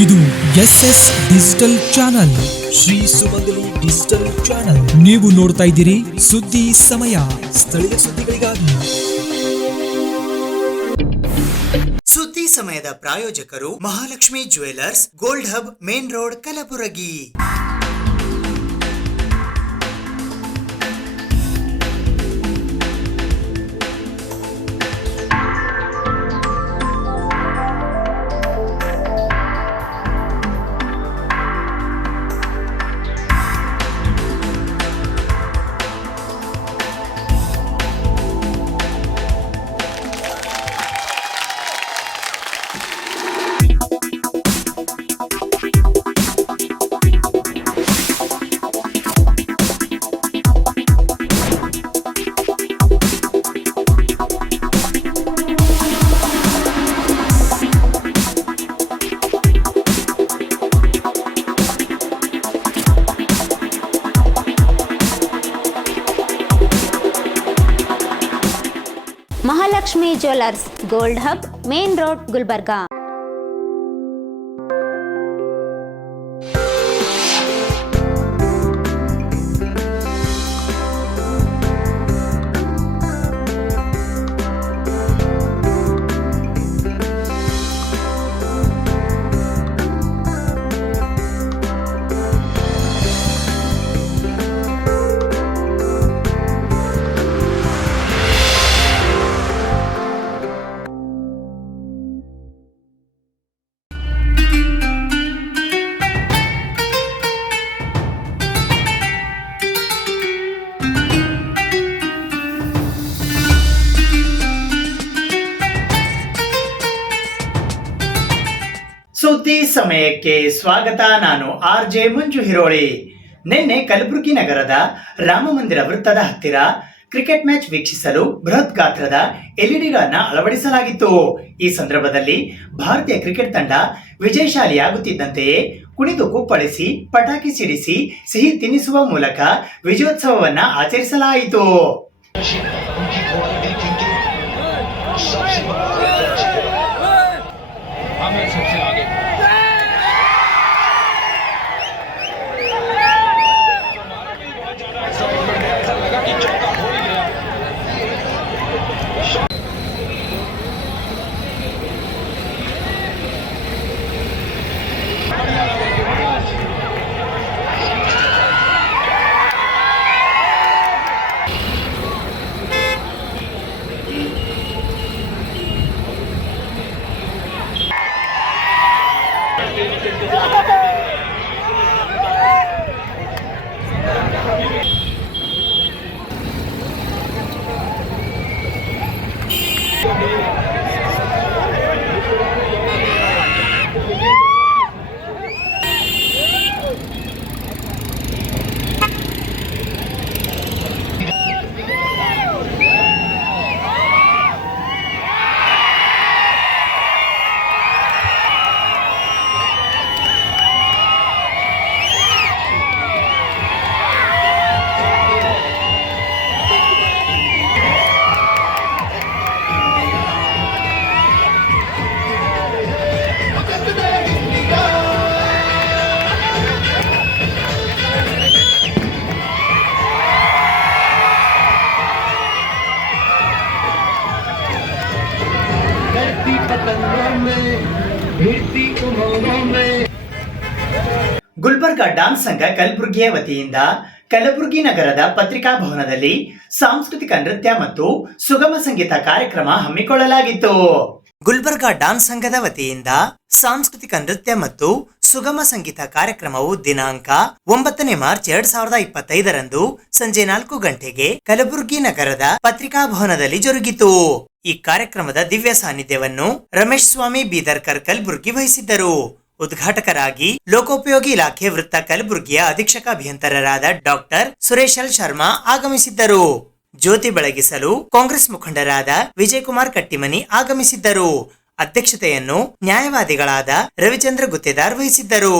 ಇದು SS digital channel, Shri ಸುಮಂಗಲಿ digital channel. ನೀವು ನೋಡ್ತಾ ಇದ್ದೀರಿ ಸುದ್ದಿ ಸಮಯ, ಸ್ಥಳೀಯ ಸುದ್ದಿಗಳಿಗಾಗಿ. ಸುದ್ದಿ ಸಮಯದ ಪ್ರಾಯೋಜಕರು Mahalakshmi jewellers, gold hub, main road, Kalaburagi. Mahalakshmi jewellers, gold hub, main road, Gulbarga. ಸುದ್ದಿ ಸಮಯಕ್ಕೆ ಸ್ವಾಗತ. ನಾನು RJ ಮಂಜು ಹಿರೋಳಿ. ನಿನ್ನೆ ಕಲಬುರಗಿ ನಗರದ ರಾಮಮಂದಿರ ವೃತ್ತದ ಹತ್ತಿರ ಕ್ರಿಕೆಟ್ ಮ್ಯಾಚ್ ವೀಕ್ಷಿಸಲು ಬೃಹತ್ ಗಾತ್ರದ ಎಲ್ಇಡಿಗಳನ್ನು ಅಳವಡಿಸಲಾಗಿತ್ತು. ಈ ಸಂದರ್ಭದಲ್ಲಿ ಭಾರತೀಯ ಕ್ರಿಕೆಟ್ ತಂಡ ವಿಜಯಶಾಲಿಯಾಗುತ್ತಿದ್ದಂತೆಯೇ ಕುಣಿದು ಕುಪ್ಪಳಿಸಿ, ಪಟಾಕಿ ಸಿಡಿಸಿ, ಸಿಹಿ ತಿನ್ನಿಸುವ ಮೂಲಕ ವಿಜಯೋತ್ಸವವನ್ನ ಆಚರಿಸಲಾಯಿತು. ಗುಲ್ಬರ್ಗಾ ಡಾನ್ಸ್ ಸಂಘ ಕಲಬುರಗಿಯ ವತಿಯಿಂದ ಕಲಬುರಗಿ ನಗರದ ಪತ್ರಿಕಾ ಭವನದಲ್ಲಿ ಸಾಂಸ್ಕೃತಿಕ ನೃತ್ಯ ಮತ್ತು ಸುಗಮ ಸಂಗೀತ ಕಾರ್ಯಕ್ರಮ ಹಮ್ಮಿಕೊಳ್ಳಲಾಗಿತ್ತು. ಗುಲ್ಬರ್ಗಾ ಡಾನ್ಸ್ ಸಂಘದ ವತಿಯಿಂದ ಸಾಂಸ್ಕೃತಿಕ ನೃತ್ಯ ಮತ್ತು ಸುಗಮ ಸಂಗೀತ ಕಾರ್ಯಕ್ರಮವು ದಿನಾಂಕ 9 ಮಾರ್ಚ್ 2025ರಂದು ಸಂಜೆ 4 ಗಂಟೆಗೆ ಕಲಬುರಗಿ ನಗರದ ಪತ್ರಿಕಾ ಭವನದಲ್ಲಿ ಜರುಗಿತು. ಈ ಕಾರ್ಯಕ್ರಮದ ದಿವ್ಯ ಸಾನ್ನಿಧ್ಯವನ್ನು ರಮೇಶ್ ಸ್ವಾಮಿ ಬೀದರ್ಕರ್ ಕಲಬುರಗಿ ವಹಿಸಿದ್ದರು. ಉದ್ಘಾಟಕರಾಗಿ ಲೋಕೋಪಯೋಗಿ ಇಲಾಖೆ ವೃತ್ತ ಕಲಬುರಗಿಯ ಅಧೀಕ್ಷಕ ಅಭಿಯಂತರರಾದ ಡಾಕ್ಟರ್ ಸುರೇಶ್ ಎಲ್ ಶರ್ಮಾ ಆಗಮಿಸಿದ್ದರು. ಜ್ಯೋತಿ ಬೆಳಗಿಸಲು ಕಾಂಗ್ರೆಸ್ ಮುಖಂಡರಾದ ವಿಜಯಕುಮಾರ್ ಕಟ್ಟಿಮನಿ ಆಗಮಿಸಿದ್ದರು. ಅಧ್ಯಕ್ಷತೆಯನ್ನು ನ್ಯಾಯವಾದಿಗಳಾದ ರವಿಚಂದ್ರ ಗುತ್ತೇದಾರ್ ವಹಿಸಿದ್ದರು.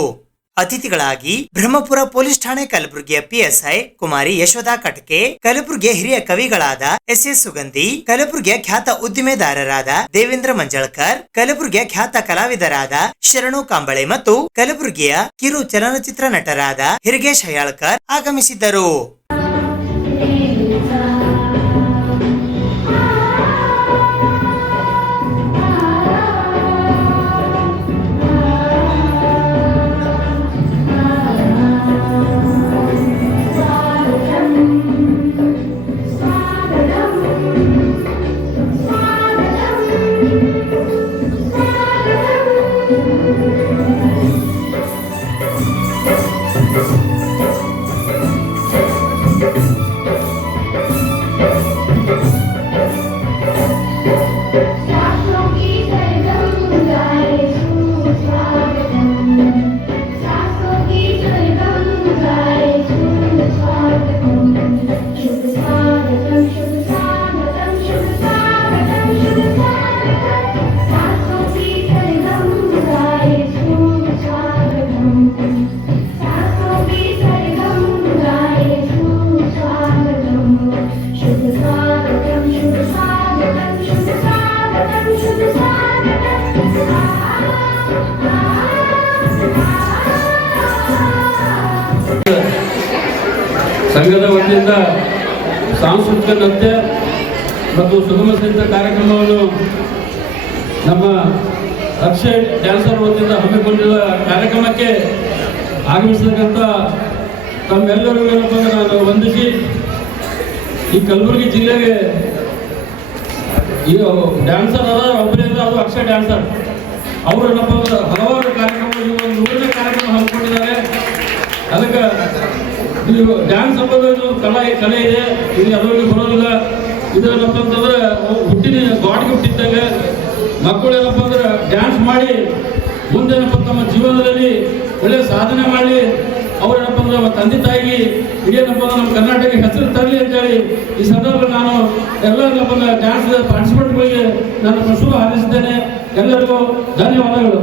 ಅತಿಥಿಗಳಾಗಿ ಬ್ರಹ್ಮಪುರ ಪೊಲೀಸ್ ಠಾಣೆ ಕಲಬುರಗಿಯ PSI ಕುಮಾರಿ ಯಶೋಧ ಕಟಕೆ, ಕಲಬುರಗಿಯ ಹಿರಿಯ ಕವಿಗಳಾದ SS ಸುಗಂಧಿ, ಕಲಬುರಗಿಯ ಖ್ಯಾತ ಉದ್ದಿಮೆದಾರರಾದ ದೇವೇಂದ್ರ ಮಂಜಳ್ಕರ್, ಕಲಬುರಗಿಯ ಖ್ಯಾತ ಕಲಾವಿದರಾದ ಶರಣು ಕಾಂಬಳೆ ಮತ್ತು ಕಲಬುರಗಿಯ ಕಿರು ಚಲನಚಿತ್ರ ನಟರಾದ ಹಿರಗೇಶ್ ಹಯಾಳ್ಕರ್ ಆಗಮಿಸಿದ್ದರು. ಸಂಘದ ವತಿಯಿಂದ ಸಾಂಸ್ಕೃತಿಕ ನೃತ್ಯ ಮತ್ತು ಸುಗಮ ಸಂಗೀತ ಕಾರ್ಯಕ್ರಮವನ್ನು ನಮ್ಮ ಅಕ್ಷಯ್ ಡ್ಯಾನ್ಸರ್ ವತಿಯಿಂದ ಹಮ್ಮಿಕೊಂಡಿರುವ ಕಾರ್ಯಕ್ರಮಕ್ಕೆ ಆಗಮಿಸತಕ್ಕಂಥ ತಮ್ಮೆಲ್ಲರಿಗೂ ಏನಪ್ಪ ಅಂದ್ರೆ ನಾನು ವಂದಿಸಿ, ಈ ಕಲಬುರಗಿ ಜಿಲ್ಲೆಗೆ ಈ ಡ್ಯಾನ್ಸರ್ ಅದ ಒಬ್ಬರಿಂದ ಅದು ಅಕ್ಷಯ್ ಡ್ಯಾನ್ಸರ್ ಅವರು ಏನಪ್ಪ ಅಂದ್ರೆ ಹಲವಾರು ಕಾರ್ಯಕ್ರಮಗಳು ಒಂದು 100ನೇ ಕಾರ್ಯಕ್ರಮ ಹಮ್ಮಿಕೊಂಡಿದ್ದಾರೆ. ಅದಕ್ಕೆ ಇದು ಡ್ಯಾನ್ಸ್ ಅನ್ನೋದು ಕಲೆ ಇದೆ, ಇದು ಅದರೊಳಗೆ ಬರೋದಿಲ್ಲ. ಇದೇನಪ್ಪ ಅಂತಂದ್ರೆ ಹುಟ್ಟಿನ ಗಾಡ್ಗೆ ಹುಟ್ಟಿದ್ದಾಗ ಮಕ್ಕಳು ಏನಪ್ಪ ಅಂದ್ರೆ ಡ್ಯಾನ್ಸ್ ಮಾಡಿ ಮುಂದೇನಪ್ಪ ತಮ್ಮ ಜೀವನದಲ್ಲಿ ಒಳ್ಳೆಯ ಸಾಧನೆ ಮಾಡಿ ಅವರೇನಪ್ಪ ಅಂದ್ರೆ ತಂದೆ ತಾಯಿಗೆ ಇಡೀನಪ್ಪ ನಮ್ಮ ಕರ್ನಾಟಕ ಹೆಸರು ತರಲಿ ಅಂತೇಳಿ ಈ ಸಂದರ್ಭ ನಾನು ಎಲ್ಲರನ್ನಪ್ಪ ಡ್ಯಾನ್ಸ್ ಪಾರ್ಟಿಸಿಪೇಟ್ಗಳಿಗೆ ನಾನು ಶುಭ ಹಾರೈಸಿದ್ದೇನೆ. ಎಲ್ಲರಿಗೂ ಧನ್ಯವಾದಗಳು.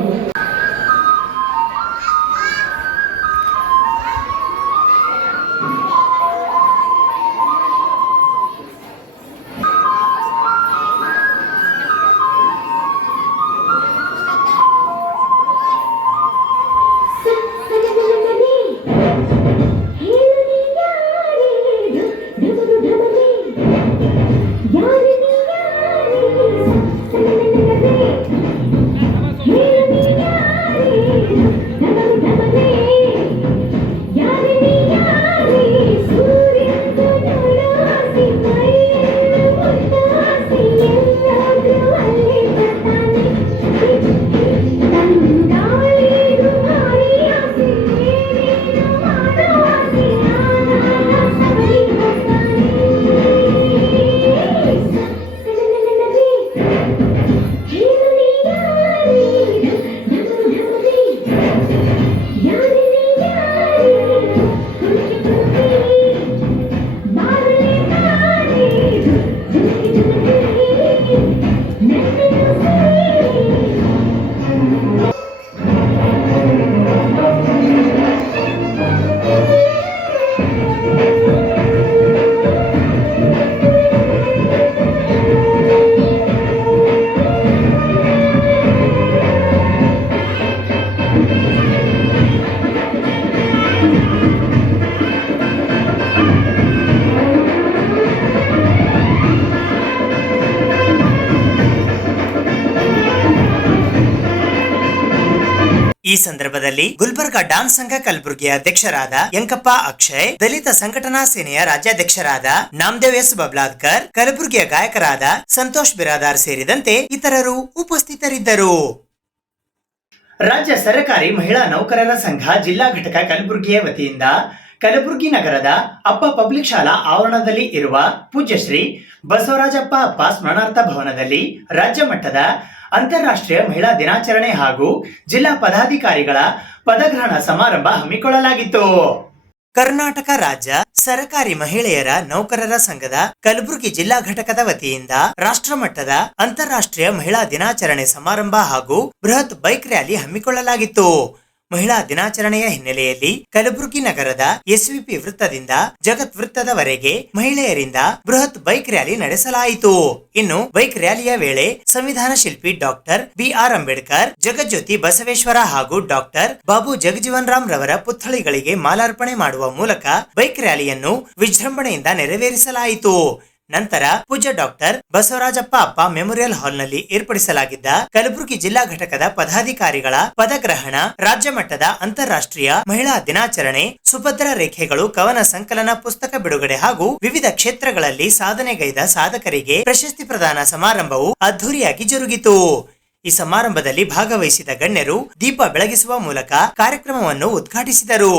ಈ ಸಂದರ್ಭದಲ್ಲಿ ಗುಲ್ಬರ್ಗಾ ಡಾನ್ಸ್ ಸಂಘ ಕಲಬುರಗಿಯ ಅಧ್ಯಕ್ಷರಾದ ಯಂಕಪ್ಪ ಅಕ್ಷಯ್, ದಲಿತ ಸಂಘಟನಾ ಸೇನೆಯ ರಾಜ್ಯಾಧ್ಯಕ್ಷರಾದ ನಾಮದೇವ್ ಎಸ್ ಬಬ್ಲಾದ್ಕರ್, ಕಲಬುರಗಿಯ ಗಾಯಕರಾದ ಸಂತೋಷ್ ಬಿರಾದಾರ್ ಸೇರಿದಂತೆ ಇತರರು ಉಪಸ್ಥಿತರಿದ್ದರು. ರಾಜ್ಯ ಸರ್ಕಾರಿ ಮಹಿಳಾ ನೌಕರರ ಸಂಘ ಜಿಲ್ಲಾ ಘಟಕ ಕಲಬುರಗಿಯ ವತಿಯಿಂದ ಕಲಬುರಗಿ ನಗರದ ಅಪ್ಪ ಪಬ್ಲಿಕ್ ಶಾಲಾ ಆವರಣದಲ್ಲಿ ಇರುವ ಪೂಜ್ಯ ಶ್ರೀ ಬಸವರಾಜಪ್ಪ ಅಪ್ಪ ಸ್ಮರಣಾರ್ಥ ಭವನದಲ್ಲಿ ರಾಜ್ಯ ಮಟ್ಟದ ಅಂತಾರಾಷ್ಟ್ರೀಯ ಮಹಿಳಾ ದಿನಾಚರಣೆ ಹಾಗೂ ಜಿಲ್ಲಾ ಪದಾಧಿಕಾರಿಗಳ ಪದಗ್ರಹಣ ಸಮಾರಂಭ ಹಮ್ಮಿಕೊಳ್ಳಲಾಗಿತ್ತು. ಕರ್ನಾಟಕ ರಾಜ್ಯ ಸರಕಾರಿ ಮಹಿಳೆಯರ ನೌಕರರ ಸಂಘದ ಕಲಬುರಗಿ ಜಿಲ್ಲಾ ಘಟಕದ ವತಿಯಿಂದ ರಾಷ್ಟ್ರ ಮಟ್ಟದ ಅಂತಾರಾಷ್ಟ್ರೀಯ ಮಹಿಳಾ ದಿನಾಚರಣೆ ಸಮಾರಂಭ ಹಾಗೂ ಬೃಹತ್ ಬೈಕ್ ರ್ಯಾಲಿ ಹಮ್ಮಿಕೊಳ್ಳಲಾಗಿತ್ತು. ಮಹಿಳಾ ದಿನಾಚರಣೆಯ ಹಿನ್ನೆಲೆಯಲ್ಲಿ ಕಲಬುರಗಿ ನಗರದ ಎಸ್ವಿಪಿ ವೃತ್ತದಿಂದ ಜಗತ್ ವೃತ್ತದವರೆಗೆ ಮಹಿಳೆಯರಿಂದ ಬೃಹತ್ ಬೈಕ್ ರ್ಯಾಲಿ ನಡೆಸಲಾಯಿತು. ಇನ್ನು ಬೈಕ್ ರ್ಯಾಲಿಯ ವೇಳೆ ಸಂವಿಧಾನ ಶಿಲ್ಪಿ ಡಾಕ್ಟರ್ ಬಿಆರ್ ಅಂಬೇಡ್ಕರ್, ಜಗಜ್ಯೋತಿ ಬಸವೇಶ್ವರ ಹಾಗೂ ಡಾಕ್ಟರ್ ಬಾಬು ಜಗಜೀವನ್ ರಾಮ್ ರವರ ಪುತ್ಥಳಿಗಳಿಗೆ ಮಾಲಾರ್ಪಣೆ ಮಾಡುವ ಮೂಲಕ ಬೈಕ್ ರ್ಯಾಲಿಯನ್ನು ವಿಜೃಂಭಣೆಯಿಂದ ನೆರವೇರಿಸಲಾಯಿತು. ನಂತರ ಪೂಜ್ಯ ಡಾಕ್ಟರ್ ಬಸವರಾಜಪ್ಪ ಅಪ್ಪ ಮೆಮೋರಿಯಲ್ ಹಾಲ್ನಲ್ಲಿ ಏರ್ಪಡಿಸಲಾಗಿದ್ದ ಕಲಬುರಗಿ ಜಿಲ್ಲಾ ಘಟಕದ ಪದಾಧಿಕಾರಿಗಳ ಪದಗ್ರಹಣ, ರಾಜ್ಯ ಮಟ್ಟದ ಅಂತಾರಾಷ್ಟ್ರೀಯ ಮಹಿಳಾ ದಿನಾಚರಣೆ, ಸುಭದ್ರ ರೇಖೆಗಳು ಕವನ ಸಂಕಲನ ಪುಸ್ತಕ ಬಿಡುಗಡೆ ಹಾಗೂ ವಿವಿಧ ಕ್ಷೇತ್ರಗಳಲ್ಲಿ ಸಾಧನೆಗೈದ ಸಾಧಕರಿಗೆ ಪ್ರಶಸ್ತಿ ಪ್ರದಾನ ಸಮಾರಂಭವು ಅದ್ಧೂರಿಯಾಗಿ ಜರುಗಿತು. ಈ ಸಮಾರಂಭದಲ್ಲಿ ಭಾಗವಹಿಸಿದ ಗಣ್ಯರು ದೀಪ ಬೆಳಗಿಸುವ ಮೂಲಕ ಕಾರ್ಯಕ್ರಮವನ್ನು ಉದ್ಘಾಟಿಸಿದರು.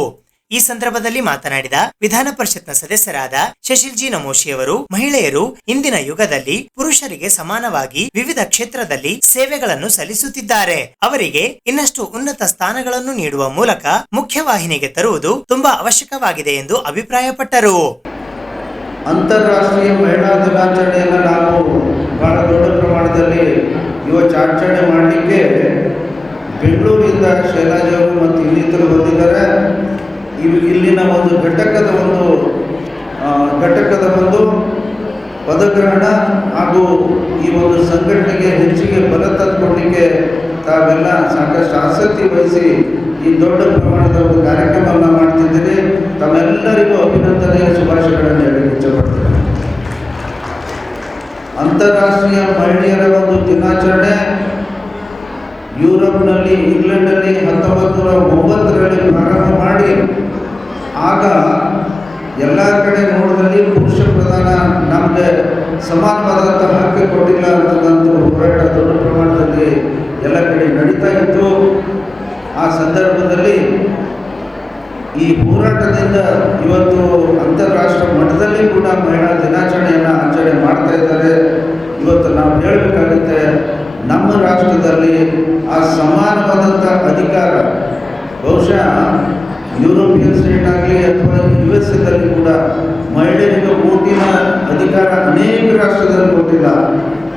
ಈ ಸಂದರ್ಭದಲ್ಲಿ ಮಾತನಾಡಿದ ವಿಧಾನ ಪರಿಷತ್ನ ಸದಸ್ಯರಾದ ಶಶಿಲ್ ಜಿ ನಮೋಶಿ ಅವರು, ಮಹಿಳೆಯರು ಇಂದಿನ ಯುಗದಲ್ಲಿ ಪುರುಷರಿಗೆ ಸಮಾನವಾಗಿ ವಿವಿಧ ಕ್ಷೇತ್ರದಲ್ಲಿ ಸೇವೆಗಳನ್ನು ಸಲ್ಲಿಸುತ್ತಿದ್ದಾರೆ. ಅವರಿಗೆ ಇನ್ನಷ್ಟು ಉನ್ನತ ಸ್ಥಾನಗಳನ್ನು ನೀಡುವ ಮೂಲಕ ಮುಖ್ಯವಾಹಿನಿಗೆ ತರುವುದು ತುಂಬಾ ಅವಶ್ಯಕವಾಗಿದೆ ಎಂದು ಅಭಿಪ್ರಾಯಪಟ್ಟರು. ಅಂತಾರಾಷ್ಟ್ರೀಯ ಮಹಿಳಾ ದಿನಾಚರಣೆಯನ್ನು ನಾವು ಬಹಳ ದೊಡ್ಡ ಪ್ರಮಾಣದಲ್ಲಿ ಆಚರಣೆ ಮಾಡಲಿಕ್ಕೆ ಬೆಂಗಳೂರಿಂದ ಶೈಲಾಜ್ ಅವರು ಮತ್ತು ಇನ್ನಿತರು ಬಂದಿದ್ದಾರೆ. ಇಲ್ಲಿನ ಒಂದು ಘಟಕದ ಒಂದು ಪದಗ್ರಹಣ ಹಾಗೂ ಈ ಒಂದು ಸಂಘಟನೆಗೆ ಹೆಚ್ಚಿಗೆ ಬಲ ತಂದುಕೊಡಲಿಕ್ಕೆ ತಾವೆಲ್ಲ ಸಾಕಷ್ಟು ಆಸಕ್ತಿ ವಹಿಸಿ ಈ ದೊಡ್ಡ ಪ್ರಮಾಣದ ಒಂದು ಕಾರ್ಯಕ್ರಮವನ್ನು ಮಾಡ್ತಿದ್ದೀರಿ. ತಮ್ಮೆಲ್ಲರಿಗೂ ಅಭಿನಂದನೆಯ ಶುಭಾಶಯಗಳನ್ನು ಹೇಳಲಿಕ್ಕೆ ಇಷ್ಟಪಡ್ತೇನೆ. ಅಂತಾರಾಷ್ಟ್ರೀಯ ಮಹಿಳೆಯರ ಒಂದು ದಿನಾಚರಣೆ ಯುರೋಪ್ನಲ್ಲಿ, ಇಂಗ್ಲೆಂಡ್ನಲ್ಲಿ 1909ರಲ್ಲಿ ಪ್ರಾರಂಭ ಮಾಡಿ ಆಗ ಎಲ್ಲ ಕಡೆ ನೋಡಿದಲ್ಲಿ ಪುರುಷ ಪ್ರಧಾನ ನಮಗೆ ಸಮಾನವಾದಂಥ ಹಕ್ಕು ಕೊಟ್ಟಿಲ್ಲ ಅಂತಕ್ಕಂಥ ಹೋರಾಟ ದೊಡ್ಡ ಪ್ರಮಾಣದಲ್ಲಿ ಎಲ್ಲ ಕಡೆ ನಡೀತಾ ಇತ್ತು. ಆ ಸಂದರ್ಭದಲ್ಲಿ ಈ ಹೋರಾಟದಿಂದ ಇವತ್ತು ಅಂತಾರಾಷ್ಟ್ರೀಯ ಮಟ್ಟದಲ್ಲಿ ಕೂಡ ಮಹಿಳಾ ದಿನಾಚರಣೆಯನ್ನು ಆಚರಣೆ ಮಾಡ್ತಾ ಇದ್ದಾರೆ. ಇವತ್ತು ನಾವು ಹೇಳಬೇಕಾಗುತ್ತೆ, ನಮ್ಮ ರಾಷ್ಟ್ರದಲ್ಲಿ ಆ ಸಮಾನವಾದಂಥ ಅಧಿಕಾರ ಬಹುಶಃ ಯುರೋಪಿಯನ್ ಸ್ಟೇಟ್ ಆಗಲಿ ಅಥವಾ USA ಕೂಡ ಮಹಿಳೆಯರಿಗೆ ಓಟಿನ ಅಧಿಕಾರ ಅನೇಕ ರಾಷ್ಟ್ರದಲ್ಲಿ ಕೊಟ್ಟಿಲ್ಲ.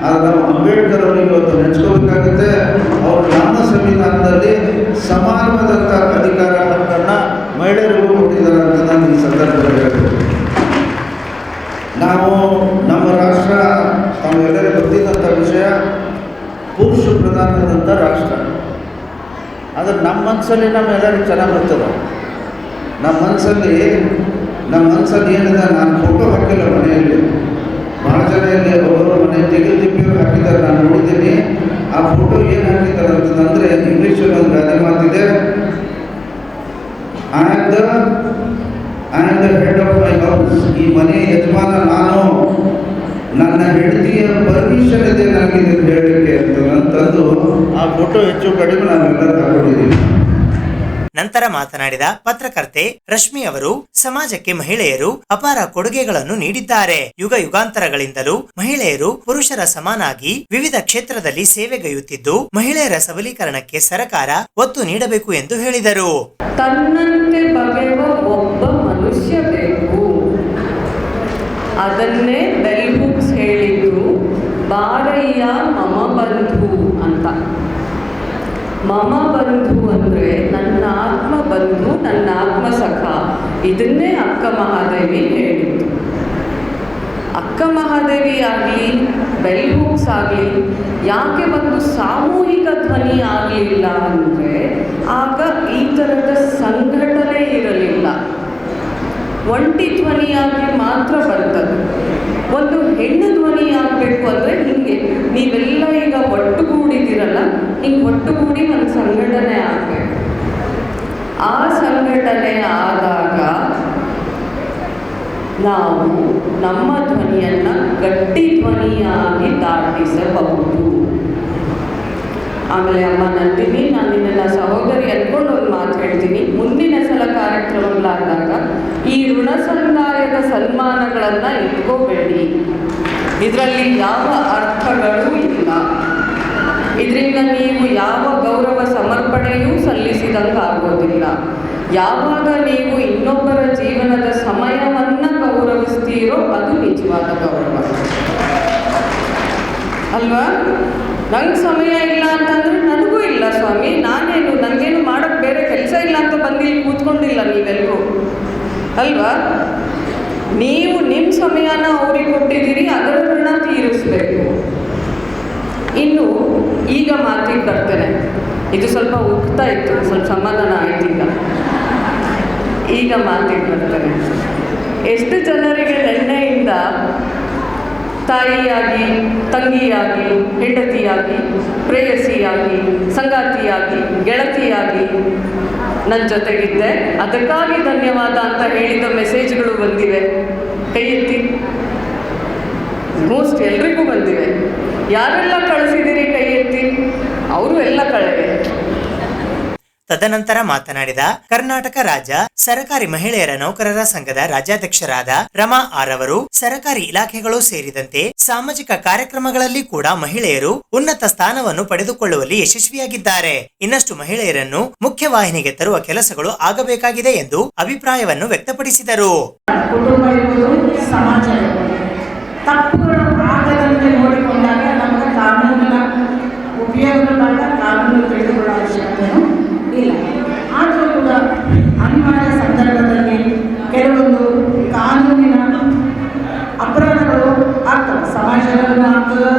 ಆದರೆ ನಾವು ಅಂಬೇಡ್ಕರ್ ಅವರಿಗೆ ಇವತ್ತು ನೆನೆಸ್ಕೋಬೇಕಾಗುತ್ತೆ. ಅವರು ನಮ್ಮ ಸಂವಿಧಾನದಲ್ಲಿ ಸಮಾನವಾದಂಥ ಅಧಿಕಾರ ಹಕ್ಕನ್ನು ಮಹಿಳೆಯರಿಗೂ ಕೊಟ್ಟಿದ್ದಾರೆ ಅಂತ ನಾನು ಈ ಸಂದರ್ಭದಲ್ಲಿ ಹೇಳ್ತೀನಿ. ನಾವು ನಮ್ಮ ರಾಷ್ಟ್ರ ತಾವೆಲ್ಲರಿಗೂ ಗೊತ್ತಿದ್ದಂಥ ವಿಷಯ, ಪುರುಷ ಪ್ರಧಾನವಾದಂಥ ರಾಷ್ಟ್ರ. ಆದರೆ ನಮ್ಮ ಮನಸ್ಸಲ್ಲಿ ನಮ್ಮೆಲ್ಲರಿಗೂ ಚೆನ್ನಾಗಿ ಬರ್ತದೆ. ನಮ್ಮ ಮನಸ್ಸಲ್ಲಿ ಏನಿದೆ, ನಾನು ಫೋಟೋ ಹಾಕಿಲ್ಲ ಮನೆಯಲ್ಲಿ, ಭಾಳ ಜನ ಇಲ್ಲಿ ಅವರ ಮನೆ ತೆಗೆದಿಪ್ಪಿಯವರು ಹಾಕಿದ್ದಾರೆ, ನಾನು ನೋಡಿದ್ದೀನಿ. ಆ ಫೋಟೋ ಏನು ಹಾಕಿದ್ದಾರೆ ಅಂತಂದರೆ ಇಂಗ್ಲೀಷಲ್ಲಿ ಒಂದು ಗಾದೆ ಮಾತಿದೆ, I am the head of my house. ಈ ಮನೆ ಯಜಮಾನ ನಾನು, ನನ್ನ ಹೆಂಡತಿಯ ಪರ್ಮಿಷನ್ ಇದೆ ನನಗೆ ಇದನ್ನು ಹೇಳಲಿಕ್ಕೆ ಅಂತಂದು ಆ ಫೋಟೋ ಹೆಚ್ಚು ಕಡಿಮೆ ನಾವೆಲ್ಲರೂ ಹಾಕೊಂಡಿದ್ದೀವಿ. ನಂತರ ಮಾತನಾಡಿದ ಪತ್ರಕರ್ತೆ ರಶ್ಮಿ ಅವರು, ಸಮಾಜಕ್ಕೆ ಮಹಿಳೆಯರು ಅಪಾರ ಕೊಡುಗೆಗಳನ್ನು ನೀಡಿದ್ದಾರೆ. ಯುಗ ಯುಗಾಂತರಗಳಿಂದಲೂ ಮಹಿಳೆಯರು ಪುರುಷರ ಸಮಾನಾಗಿ ವಿವಿಧ ಕ್ಷೇತ್ರದಲ್ಲಿ ಸೇವೆಗೈಯುತ್ತಿದ್ದು, ಮಹಿಳೆಯರ ಸಬಲೀಕರಣಕ್ಕೆ ಸರ್ಕಾರ ಒತ್ತು ನೀಡಬೇಕು ಎಂದು ಹೇಳಿದರು. ತನ್ನಂತೆ ಬಗೆಯುವ ಒಬ್ಬ ಮನುಷ್ಯ ಬೇಕು. ಅದನ್ನೇ ಬೆಲ್ ಹುಕ್ಸ್ ಹೇಳಿದ್ರು, ಬಾರಯ್ಯ ಮಮ ಬಂಧು ಅಂತ. ಮಮ ಬಂಧು ಅಂದರೆ ನನ್ನ ಆತ್ಮ ಬಂಧು, ನನ್ನ ಆತ್ಮ ಸಖ. ಇದನ್ನೇ ಅಕ್ಕ ಮಹಾದೇವಿ ಹೇಳಿದ್ದು. ಅಕ್ಕ ಮಹಾದೇವಿ ಆಗಲಿ, ಬೆಲ್ ಹುಕ್ಸ್ ಆಗಲಿ, ಯಾಕೆ ಒಂದು ಸಾಮೂಹಿಕ ಧ್ವನಿ ಆಗಲಿಲ್ಲ ಅಂದರೆ ಆಗ ಈ ಥರದ ಸಂಘಟನೆ ಇರಲಿಲ್ಲ. ಒಂಟಿ ಧ್ವನಿಯಾಗಿ ಮಾತ್ರ ಬರ್ತದೆ. ಒಂದು ಹೆಣ್ಣು ಧ್ವನಿ ಆಗಬೇಕು ಅಂದರೆ ಹಿಂಗೆ ನೀವೆಲ್ಲ ಈಗ ಒಟ್ಟುಗೂಡಿದಿರಲ್ಲ, ಹಿಂಗೆ ಒಟ್ಟುಗೂಡಿ ಒಂದು ಸಂಘಟನೆ ಆಗಬೇಕು. ಆ ಸಂಘಟನೆ ಆದಾಗ ನಾವು ನಮ್ಮ ಧ್ವನಿಯನ್ನು ಗಟ್ಟಿ ಧ್ವನಿಯಾಗಿ ದಾಟಿಸಬಹುದು. ಆಮೇಲೆ ಅಮ್ಮ ನಂದಿನಿ, ನಾನು ನಿನ್ನ ಸಹೋದರಿ ಅಂದ್ಕೊಂಡು ಒಂದು ಮಾತು ಹೇಳ್ತೀನಿ. ಮುಂದಿನ ಸಲ ಕಾರ್ಯಕ್ರಮಗಳಾದಾಗ ಈ ಋಣ ಸಂದಾಯದ ಸನ್ಮಾನಗಳನ್ನು ಇಟ್ಕೋಬೇಡಿ. ಇದರಲ್ಲಿ ಯಾವ ಅರ್ಥಗಳೂ ಇಲ್ಲ. ಇದರಿಂದ ನೀವು ಯಾವ ಗೌರವ ಸಮರ್ಪಣೆಯೂ ಸಲ್ಲಿಸಿದಂಗೆ ಆಗೋದಿಲ್ಲ. ಯಾವಾಗ ನೀವು ಇನ್ನೊಬ್ಬರ ಜೀವನದ ಸಮಯವನ್ನು ಗೌರವಿಸ್ತೀರೋ ಅದು ನಿಜವಾದ ಗೌರವ ಅಲ್ವಾ? ನಂಗೆ ಸಮಯ ಇಲ್ಲ ಅಂತಂದರೆ ನನಗೂ ಇಲ್ಲ ಸ್ವಾಮಿ, ನಾನೇನು ನನಗೇನು ಮಾಡೋಕ್ಕೆ ಬೇರೆ ಕೆಲಸ ಅಲ್ವಾ? ನೀವು ನಿಮ್ಮ ಸಮಯನ ಅವ್ರಿಗೆ ಕೊಟ್ಟಿದ್ದೀರಿ, ಅದರ ಋಣ ತೀರಿಸಬೇಕು. ಇನ್ನು ಈಗ ಮಾತಿಗೆ ಬರ್ತೇನೆ. ಇದು ಸ್ವಲ್ಪ ಉಕ್ತಾ ಇತ್ತು, ಸ್ವಲ್ಪ ಸಮಾಧಾನ ಆಯ್ತು. ಈಗ ಮಾತಿಗೆ ಬರ್ತೇನೆ. ಎಷ್ಟು ಜನರಿಗೆ ನೆನ್ನೆಯಿಂದ ತಾಯಿಯಾಗಿ, ತಂಗಿಯಾಗಿ, ಹೆಂಡತಿಯಾಗಿ, ಪ್ರೇಯಸಿಯಾಗಿ, ಸಂಗಾತಿಯಾಗಿ, ಗೆಳತಿಯಾಗಿ ನನ್ನ ಜೊತೆಗಿದ್ದೆ, ಅದಕ್ಕಾಗಿ ಧನ್ಯವಾದ ಅಂತ ಹೇಳಿದ ಮೆಸೇಜ್ಗಳು ಬಂದಿವೆ. ಕೈ ಎತ್ತಿ. ಮೋಸ್ಟ್ ಎಲ್ರಿಗೂ ಬಂದಿವೆ. ಯಾರೆಲ್ಲ ಕಳಿಸಿದಿರಿ ಕೈ ಎತ್ತಿ. ಅವರು ಎಲ್ಲ ಕಳೆವೆ. ತದನಂತರ ಮಾತನಾಡಿದ ಕರ್ನಾಟಕ ರಾಜ್ಯ ಸರಕಾರಿ ಮಹಿಳೆಯರ ನೌಕರರ ಸಂಘದ ರಾಜ್ಯಾಧ್ಯಕ್ಷರಾದ ರಮಾ ಆರ್ ಅವರು, ಸರಕಾರಿ ಇಲಾಖೆಗಳು ಸೇರಿದಂತೆ ಸಾಮಾಜಿಕ ಕಾರ್ಯಕ್ರಮಗಳಲ್ಲಿ ಕೂಡ ಮಹಿಳೆಯರು ಉನ್ನತ ಸ್ಥಾನವನ್ನು ಪಡೆದುಕೊಳ್ಳುವಲ್ಲಿ ಯಶಸ್ವಿಯಾಗಿದ್ದಾರೆ. ಇನ್ನಷ್ಟು ಮಹಿಳೆಯರನ್ನು ಮುಖ್ಯವಾಹಿನಿಗೆ ತರುವ ಕೆಲಸಗಳು ಆಗಬೇಕಾಗಿದೆ ಎಂದು ಅಭಿಪ್ರಾಯವನ್ನು ವ್ಯಕ್ತಪಡಿಸಿದರು. ಕುಟುಂಬ ಇರುವುದು, ಸಮಾಜ ಇರುವುದು, ತಪ್ಪುಗಳು ಆಗದಂತೆ ನೋಡಿಕೊಂಡಾಗ ನಮಗೆ ಕಾನೂನಿನ ಉಪಯೋಗವಾದ ಕಾನೂನು ತಿಳಿದುಕೊಳ್ಳುವ ಅವಶ್ಯಕತೆಯೂ ಇಲ್ಲ. ಆದರೂ ಕೂಡ ಅನಿವಾರ್ಯ ಸಂದರ್ಭದಲ್ಲಿ ಕೆಲವೊಂದು ಕಾನೂನಿನ ಅಪರಾಧಗಳು ಆಗ್ತವೆ. ಸಮಾಜದಲ್ಲೂ ಆಗ್ತದೆ,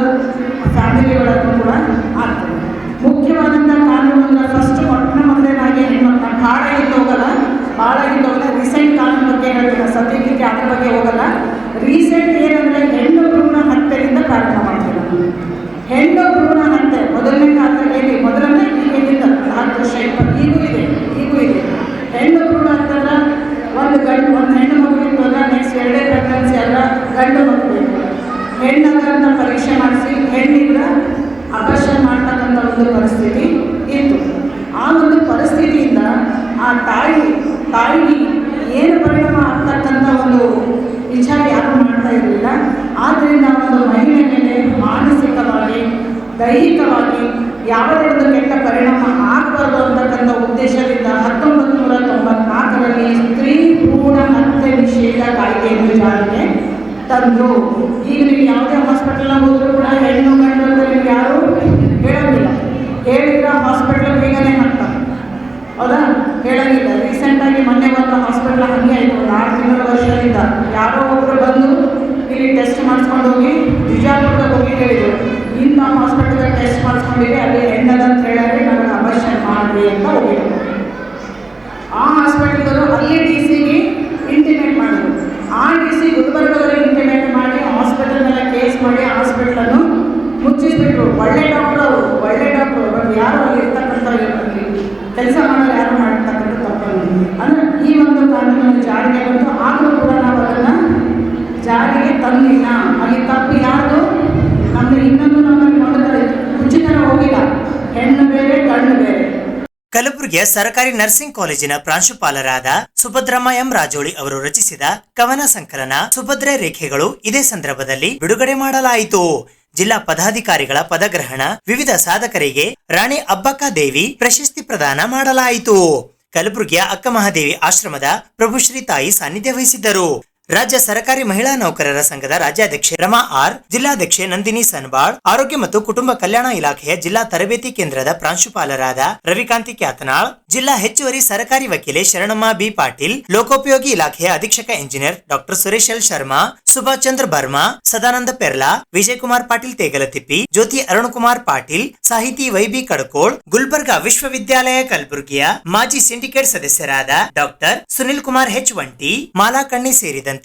ಫ್ಯಾಮಿಲಿಗಳಲ್ಲೂ ಕೂಡ ಆಗ್ತದೆ. ಮುಖ್ಯವಾದಂಥ ಕಾನೂನನ್ನು ಫಸ್ಟ್ ಮೊದಲನೇದಾಗಿ ಹೆಣ್ಮಕ್ಳ ಭಾಳ ಹೋಗಲ್ಲ. ರೀಸೆಂಟ್ ಕಾನೂನು ಬಗ್ಗೆ ಹೇಳ್ತೀನಿ, ಸದ್ಯಕ್ಕೆ ಅದ್ರ ಬಗ್ಗೆ ಹೋಗಲ್ಲ. ರೀಸೆಂಟ್ ಏನಂದರೆ ಹೆಣ್ಣು ಭ್ರೂಣ ಹತ್ಯೆಯಿಂದ ಪ್ರಾರಂಭ ಮಾಡ್ತೀವಿ. ಹೆಣ್ಣು ಭ್ರೂಣ ಹತ್ಯೆ ಮೊದಲನೇ ಕಾಲದಲ್ಲಿ ಮೊದಲನೇ ಈಗಿನಿಂದ 10 ವರ್ಷ 20 ಈಗೂ ಇದೆ. ಹೆಣ್ಣು ಭ್ರೂಣ ಹತ್ಯೆಲ್ಲ ಒಂದು ಹೆಣ್ಣು ಮಗು ಇತ್ತು ಅಂದ್ರೆ ನೆಕ್ಸ್ಟ್ 2ನೇ ಪ್ರೆಗ್ನೆನ್ಸಿ ಅಲ್ಲ, ಗಂಡು ಮಗು ಬೇಕು. ಹೆಣ್ಣಂತ ಪರೀಕ್ಷೆ ಮಾಡಿಸಿ ಹೆಣ್ಣಿಂದ ಅಬರ್ಷನ್ ಮಾಡ್ತಕ್ಕಂಥ ಒಂದು ಪರಿಸ್ಥಿತಿ ಇತ್ತು. ಆ ಒಂದು ಪರಿಸ್ಥಿತಿಯಿಂದ ಆ ತಾಯಿಗೆ ಏನು ಪರಿಣಾಮ ಆಗ್ತಕ್ಕಂಥ ಒಂದು ವಿಚಾರ ಯಾರು ಮಾಡ್ತಾ ಇರಲಿಲ್ಲ. ಆದ್ದರಿಂದ ಒಂದು ಮಹಿಳೆ ಮೇಲೆ ಮಾನಸಿಕವಾಗಿ, ದೈಹಿಕವಾಗಿ ಯಾವುದೇ ಒಂದು ಕೆಟ್ಟ ಪರಿಣಾಮ ಆಗಬಾರ್ದು ಅಂತಕ್ಕಂಥ ಉದ್ದೇಶದಿಂದ 1994ರಲ್ಲಿ ಸ್ತ್ರೀ ಭ್ರೂಣ ಹತ್ಯೆ ನಿಷೇಧ ಕಾಯ್ದೆಯನ್ನು ಜಾರಿಗೆ ತಂದರು. ಈಗ ನೀವು ಯಾವುದೇ ಹಾಸ್ಪಿಟಲ್ನ ಹೋದರೂ ಕೂಡ ಹೆಣ್ಣು ಗಂಡು ಅಂತ ನೀವು ಯಾರೂ ಹೇಳೋದಿಲ್ಲ. ಹೇಳಿದ್ರೆ ಹಾಸ್ಪಿಟಲ್ ಬೇಗನೆ ಹಾಕ್ತಾರೆ, ಹೌದಾ? ಹೇಳೋಂಗಿಲ್ಲ. ರೀಸೆಂಟಾಗಿ ಮೊನ್ನೆ ಒಂದು ಹಾಸ್ಪಿಟಲ್ ಹಾಗೆ ಆಯಿತು, ಒಂದು 6 ತಿಂಗಳ ವರ್ಷದಿಂದ ಯಾರೋ ಒಬ್ಬರು ಬಂದು ಇಲ್ಲಿ ಟೆಸ್ಟ್ ಮಾಡಿಸ್ಕೊಂಡು ಹೋಗಿ ಬಿಜಾಪುರದಾಗ ಹೋಗಿ ಹೇಳಿದರು, ಇಂಥ ಹಾಸ್ಪಿಟಲ್ದಾಗ ಟೆಸ್ಟ್ ಮಾಡಿಸ್ಕೊಂಡಿರಿ, ಅಲ್ಲಿ ಹೆಣ್ಣದಂತ ಹೇಳಿದ್ರೆ ನನಗೆ ಅಬರ್ಷನ್ ಮಾಡಿರಿ ಅಂತ ಹೋಗಿದ್ರು. ಆ ಹಾಸ್ಪಿಟಲ್ಗಳು ಅಲ್ಲಿ DC-ಗೆ ಇಂಟಿಮೇಟ್ ಮಾಡಿದ್ರು. ಆ DC ಗುಲ್ಬರ್ಗದಲ್ಲಿ ಇಂಟಿಮೇಟ್ ಮಾಡಿ ಹಾಸ್ಪಿಟಲ್ ಮೇಲೆ ಕೇಸ್ ಮಾಡಿ ಹಾಸ್ಪಿಟಲನ್ನು ಮುಚ್ಚಿಸ್ಬಿಟ್ರು. ಒಳ್ಳೆ ಡಾಕ್ಟ್ರು ಅವರು, ಬಟ್ ಯಾರು ಅಲ್ಲಿ ಇರ್ತಕ್ಕಂಥ ಕೆಲಸ ಮಾಡೋರು ಯಾರು ಮಾಡ್ತಕ್ಕಂಥ ತಪ್ಪನ್ನು ಅಂದರೆ ಈ ಒಂದು ಕಾನೂನನ್ನು ಜಾರಿಗೆ ಬಂದು ಆದರೂ ಕೂಡ ನಾವು ಅದನ್ನು ಜಾರಿಗೆ ತಂದಿಲ್ಲ. ಅಲ್ಲಿ ತಪ್ಪು ಯಾರು ನಮಗೆ ಇನ್ನೊಂದು ನಮ್ಮಲ್ಲಿ ಮೊದಲು ಉಚಿತರ ಹೋಗಿಲ್ಲ. ಹೆಣ್ಣು ಬೇರೆ, ಗಂಡು ಬೇರೆ. ಕಲಬುರಗಿಯ ಸರ್ಕಾರಿ ನರ್ಸಿಂಗ್ ಕಾಲೇಜಿನ ಪ್ರಾಂಶುಪಾಲರಾದ ಸುಭದ್ರಮ್ಮ ಎಂ ರಾಜೋಳಿ ಅವರು ರಚಿಸಿದ ಕವನ ಸಂಕಲನ ಸುಭದ್ರೆ ರೇಖೆಗಳು ಇದೇ ಸಂದರ್ಭದಲ್ಲಿ ಬಿಡುಗಡೆ ಮಾಡಲಾಯಿತು. ಜಿಲ್ಲಾ ಪದಾಧಿಕಾರಿಗಳ ಪದಗ್ರಹಣ, ವಿವಿಧ ಸಾಧಕರಿಗೆ ರಾಣಿ ಅಬ್ಬಕ್ಕ ದೇವಿ ಪ್ರಶಸ್ತಿ ಪ್ರದಾನ ಮಾಡಲಾಯಿತು. ಕಲಬುರಗಿಯ ಅಕ್ಕಮಹಾದೇವಿ ಆಶ್ರಮದ ಪ್ರಭುಶ್ರೀ ತಾಯಿ ಸಾನ್ನಿಧ್ಯ ವಹಿಸಿದ್ದರು. ರಾಜ್ಯ ಸರ್ಕಾರಿ ಮಹಿಳಾ ನೌಕರರ ಸಂಘದ ರಾಜ್ಯಾಧ್ಯಕ್ಷೆ ರಮಾ ಆರ್, ಜಿಲ್ಲಾಧ್ಯಕ್ಷೆ ನಂದಿನಿ ಸನ್ಬಾಳ್, ಆರೋಗ್ಯ ಮತ್ತು ಕುಟುಂಬ ಕಲ್ಯಾಣ ಇಲಾಖೆಯ ಜಿಲ್ಲಾ ತರಬೇತಿ ಕೇಂದ್ರದ ಪ್ರಾಂಶುಪಾಲರಾದ ರವಿಕಾಂತಿ ಕ್ಯಾತನಾಳ್, ಜಿಲ್ಲಾ ಹೆಚ್ಚುವರಿ ಸರ್ಕಾರಿ ವಕೀಲೆ ಶರಣಮ್ಮ ಬಿ ಪಾಟೀಲ್, ಲೋಕೋಪಯೋಗಿ ಇಲಾಖೆಯ ಅಧೀಕ್ಷಕ engineer doctor Suresh L Sharma, Subhash Chandra Barma, Sadananda Perla, Vijayakumar Patil Tegalatippi, Jyoti Arunakumar Patil, ಸಾಹಿತಿ ವೈಬಿ ಕಡಕೋಳ್, ಗುಲ್ಬರ್ಗಾ ವಿಶ್ವವಿದ್ಯಾಲಯ ಕಲಬುರಗಿಯ ಮಾಜಿ ಸಿಂಡಿಕೇಟ್ ಸದಸ್ಯರಾದ ಡಾಕ್ಟರ್ ಸುನಿಲ್ ಕುಮಾರ್ ಹೆಚ್ ವಂಟಿ, ಮಾಲಾ ಕಣ್ಣಿ ಸೇರಿದಂತೆ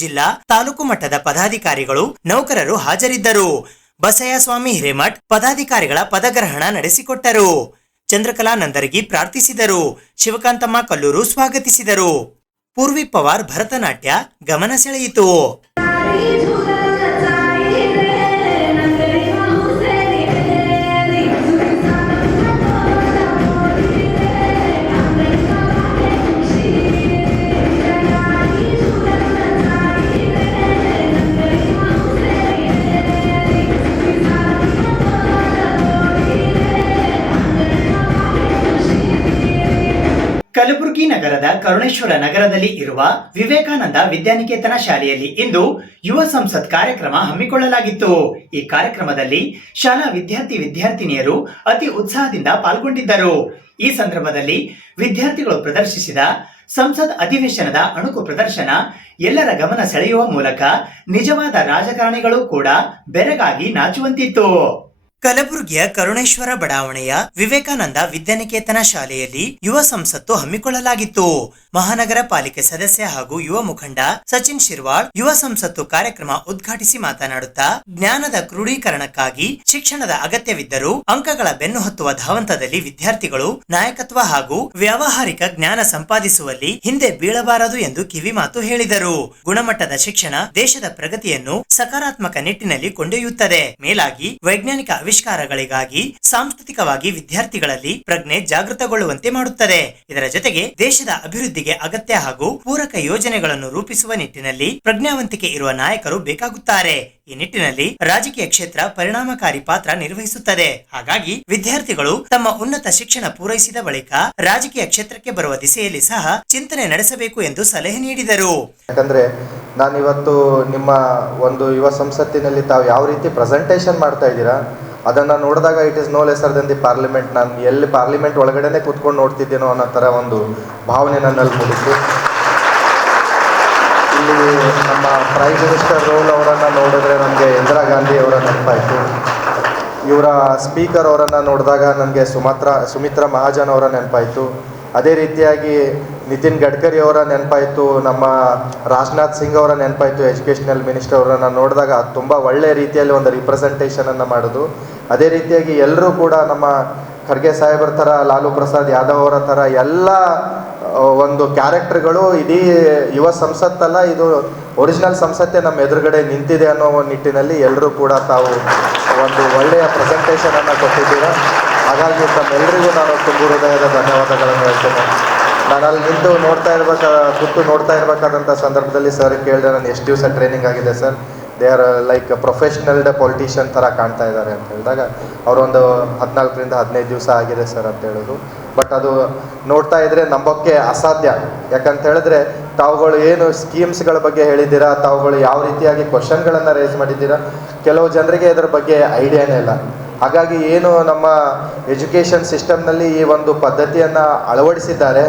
ಜಿಲ್ಲಾ ತಾಲೂಕು ಮಟ್ಟದ ಪದಾಧಿಕಾರಿಗಳು, ನೌಕರರು ಹಾಜರಿದ್ದರು. ಬಸಯ್ಯ ಸ್ವಾಮಿ ಹಿರೇಮಠ್ ಪದಾಧಿಕಾರಿಗಳ ಪದಗ್ರಹಣ ನಡೆಸಿಕೊಟ್ಟರು. ಚಂದ್ರಕಲಾ ನಂದರ್ಗಿ ಪ್ರಾರ್ಥಿಸಿದರು. ಶಿವಕಾಂತಮ್ಮ ಕಲ್ಲೂರು ಸ್ವಾಗತಿಸಿದರು. ಪೂರ್ವಿ ಪವಾರ್ ಭರತನಾಟ್ಯ ಗಮನ ಸೆಳೆಯಿತು. ಕಲಬುರಗಿ ನಗರದ ಕರುಣೇಶ್ವರ ನಗರದಲ್ಲಿ ಇರುವ ವಿವೇಕಾನಂದ ವಿದ್ಯಾನಿಕೇತನ ಶಾಲೆಯಲ್ಲಿ ಇಂದು ಯುವ ಸಂಸತ್ ಕಾರ್ಯಕ್ರಮ ಹಮ್ಮಿಕೊಳ್ಳಲಾಗಿತ್ತು. ಈ ಕಾರ್ಯಕ್ರಮದಲ್ಲಿ ಶಾಲಾ ವಿದ್ಯಾರ್ಥಿನಿಯರು ಅತಿ ಉತ್ಸಾಹದಿಂದ ಪಾಲ್ಗೊಂಡಿದ್ದರು. ಈ ಸಂದರ್ಭದಲ್ಲಿ ವಿದ್ಯಾರ್ಥಿಗಳು ಪ್ರದರ್ಶಿಸಿದ ಸಂಸತ್ ಅಧಿವೇಶನದ ಅಣುಕು ಪ್ರದರ್ಶನ ಎಲ್ಲರ ಗಮನ ಸೆಳೆಯುವ ಮೂಲಕ ನಿಜವಾದ ರಾಜಕಾರಣಿಗಳು ಕೂಡ ಬೆರಗಾಗಿ ನಾಚುವಂತಿತ್ತು. ಕಲಬುರಗಿಯ ಕರುಣೇಶ್ವರ ಬಡಾವಣೆಯ ವಿವೇಕಾನಂದ ವಿದ್ಯಾನಿಕೇತನ ಶಾಲೆಯಲ್ಲಿ ಯುವ ಸಂಸತ್ತು ಹಮ್ಮಿಕೊಳ್ಳಲಾಗಿತ್ತು. ಮಹಾನಗರ ಪಾಲಿಕೆ ಸದಸ್ಯ ಹಾಗೂ ಯುವ ಮುಖಂಡ ಸಚಿನ್ ಶಿರ್ವಾಳ್ ಯುವ ಸಂಸತ್ತು ಕಾರ್ಯಕ್ರಮ ಉದ್ಘಾಟಿಸಿ ಮಾತನಾಡುತ್ತಾ, ಜ್ಞಾನದ ಕ್ರೋಢೀಕರಣಕ್ಕಾಗಿ ಶಿಕ್ಷಣದ ಅಗತ್ಯವಿದ್ದರೂ ಅಂಕಗಳ ಬೆನ್ನು ಹತ್ತುವ ಧಾವಂತದಲ್ಲಿ ವಿದ್ಯಾರ್ಥಿಗಳು ನಾಯಕತ್ವ ಹಾಗೂ ವ್ಯಾವಹಾರಿಕ ಜ್ಞಾನ ಸಂಪಾದಿಸುವಲ್ಲಿ ಹಿಂದೆ ಬೀಳಬಾರದು ಎಂದು ಕಿವಿಮಾತು ಹೇಳಿದರು. ಗುಣಮಟ್ಟದ ಶಿಕ್ಷಣ ದೇಶದ ಪ್ರಗತಿಯನ್ನು ಸಕಾರಾತ್ಮಕ ನಿಟ್ಟಿನಲ್ಲಿ ಕೊಂಡೊಯ್ಯುತ್ತದೆ. ಮೇಲಾಗಿ ವೈಜ್ಞಾನಿಕ ಆವಿಷ್ಕಾರಗಳಿಗಾಗಿ ಸಾಂಸ್ಕೃತಿಕವಾಗಿ ವಿದ್ಯಾರ್ಥಿಗಳಲ್ಲಿ ಪ್ರಜ್ಞೆ ಜಾಗೃತಗೊಳ್ಳುವಂತೆ ಮಾಡುತ್ತದೆ. ಇದರ ಜೊತೆಗೆ ದೇಶದ ಅಭಿವೃದ್ಧಿಗೆ ಅಗತ್ಯ ಹಾಗೂ ಪೂರಕ ಯೋಜನೆಗಳನ್ನು ರೂಪಿಸುವ ನಿಟ್ಟಿನಲ್ಲಿ ಪ್ರಜ್ಞಾವಂತಿಕೆ ಇರುವ ನಾಯಕರು ಬೇಕಾಗುತ್ತಾರೆ. ಈ ನಿಟ್ಟಿನಲ್ಲಿ ರಾಜಕೀಯ ಕ್ಷೇತ್ರ ಪರಿಣಾಮಕಾರಿ ಪಾತ್ರ ನಿರ್ವಹಿಸುತ್ತದೆ. ಹಾಗಾಗಿ ವಿದ್ಯಾರ್ಥಿಗಳು ತಮ್ಮ ಉನ್ನತ ಶಿಕ್ಷಣ ಪೂರೈಸಿದ ಬಳಿಕ ರಾಜಕೀಯ ಕ್ಷೇತ್ರಕ್ಕೆ ಬರುವ ದಿಸೆಯಲ್ಲಿ ಸಹ ಚಿಂತನೆ ನಡೆಸಬೇಕು ಎಂದು ಸಲಹೆ ನೀಡಿದರು. ಯಾಕಂದ್ರೆ ನಾನಿವತ್ತು ನಿಮ್ಮ ಒಂದು ಯುವ ಸಂಸತ್ತಿನಲ್ಲಿ ತಾವು ಯಾವ ರೀತಿ ಪ್ರೆಸೆಂಟೇಷನ್ ಮಾಡ್ತಾ ಇದ್ದೀರಾ ಅದನ್ನು ನೋಡಿದಾಗ it is no lesser than the parliament. ನಾನು ಎಲ್ಲಿ ಪಾರ್ಲಿಮೆಂಟ್ ಒಳಗಡೆನೆ ಕೂತ್ಕೊಂಡು ನೋಡ್ತಿದ್ದೇನೋ ಅನ್ನೋ ಥರ ಒಂದು ಭಾವನೆ ನನ್ನಲ್ಲಿ ಮೂಡಿತು. ಇಲ್ಲಿ ನಮ್ಮ ಪ್ರೈಮ್ ಮಿನಿಸ್ಟರ್ ರೋಲ್ ಅವರನ್ನು ನೋಡಿದ್ರೆ ನನಗೆ ಇಂದಿರಾ ಗಾಂಧಿ ಅವರ ನೆನಪಾಯಿತು. ಇವರ ಸ್ಪೀಕರ್ ಅವರನ್ನು ನೋಡಿದಾಗ ನನಗೆ ಸುಮಿತ್ರಾ ಮಹಾಜನ್ ಅವರ ನೆನಪಾಯಿತು. ಅದೇ ರೀತಿಯಾಗಿ ನಿತಿನ್ ಗಡ್ಕರಿ ಅವರ ನೆನಪಾಯಿತು, ನಮ್ಮ ರಾಜನಾಥ್ ಸಿಂಗ್ ಅವರ ನೆನಪಾಯಿತು. ಎಜುಕೇಷನಲ್ ಮಿನಿಸ್ಟರ್ ಅವರನ್ನು ನೋಡಿದಾಗ ತುಂಬ ಒಳ್ಳೆಯ ರೀತಿಯಲ್ಲಿ ಒಂದು ರಿಪ್ರೆಸೆಂಟೇಷನನ್ನು ಮಾಡೋದು. ಅದೇ ರೀತಿಯಾಗಿ ಎಲ್ಲರೂ ಕೂಡ ನಮ್ಮ ಖರ್ಗೆ ಸಾಹೇಬರ ಥರ, ಲಾಲು ಪ್ರಸಾದ್ ಯಾದವ್ ಅವರ ಥರ ಎಲ್ಲ ಒಂದು ಕ್ಯಾರೆಕ್ಟರ್ಗಳು ಇಡೀ ಯುವ ಸಂಸತ್ತಲ್ಲ, ಇದು ಒರಿಜಿನಲ್ ಸಂಸತ್ತೇ ನಮ್ಮ ಎದುರುಗಡೆ ನಿಂತಿದೆ ಅನ್ನೋ ನಿಟ್ಟಿನಲ್ಲಿ ಎಲ್ಲರೂ ಕೂಡ ತಾವು ಒಂದು ಒಳ್ಳೆಯ ಪ್ರೆಸೆಂಟೇಷನನ್ನು ಕೊಟ್ಟಿದ್ದೀರಾ. ಹಾಗಾಗಿ ತಮ್ಮೆಲ್ಲರಿಗೂ ನಾನು ತುಂಬ ಹೃದಯದ ಧನ್ಯವಾದಗಳನ್ನು ಹೇಳ್ತೇನೆ. ನಾನು ಅಲ್ಲಿ ನಿಂತು ನೋಡ್ತಾ ಇರಬೇಕಾದಂಥ ಸಂದರ್ಭದಲ್ಲಿ ಸರ್ ಕೇಳಿದೆ, ನಾನು ಎಷ್ಟು ದಿವಸ ಟ್ರೈನಿಂಗ್ ಆಗಿದೆ sir? They are like professional politician ಥರ ಕಾಣ್ತಾ ಇದ್ದಾರೆ ಅಂತ ಹೇಳಿದಾಗ ಅವರೊಂದು 14ರಿಂದ 15 ದಿವಸ ಆಗಿದೆ ಸರ್ ಅಂತ ಹೇಳೋದು. ಬಟ್ ಅದು ನೋಡ್ತಾ ಇದ್ರೆ ನಂಬೋಕ್ಕೆ ಅಸಾಧ್ಯ. ಯಾಕಂತ ಹೇಳಿದ್ರೆ ತಾವುಗಳು ಏನು ಸ್ಕೀಮ್ಸ್ಗಳ ಬಗ್ಗೆ ಹೇಳಿದ್ದೀರಾ, ತಾವುಗಳು ಯಾವ ರೀತಿಯಾಗಿ ಕ್ವಶನ್ಗಳನ್ನು ರೇಸ್ ಮಾಡಿದ್ದೀರಾ, ಕೆಲವು ಜನರಿಗೆ ಇದರ ಬಗ್ಗೆ ಐಡಿಯಾನೇ ಇಲ್ಲ. ಹಾಗಾಗಿ ಏನು ನಮ್ಮ ಎಜುಕೇಷನ್ ಸಿಸ್ಟಮ್ನಲ್ಲಿ ಈ ಒಂದು ಪದ್ಧತಿಯನ್ನು ಅಳವಡಿಸಿದ್ದಾರೆ,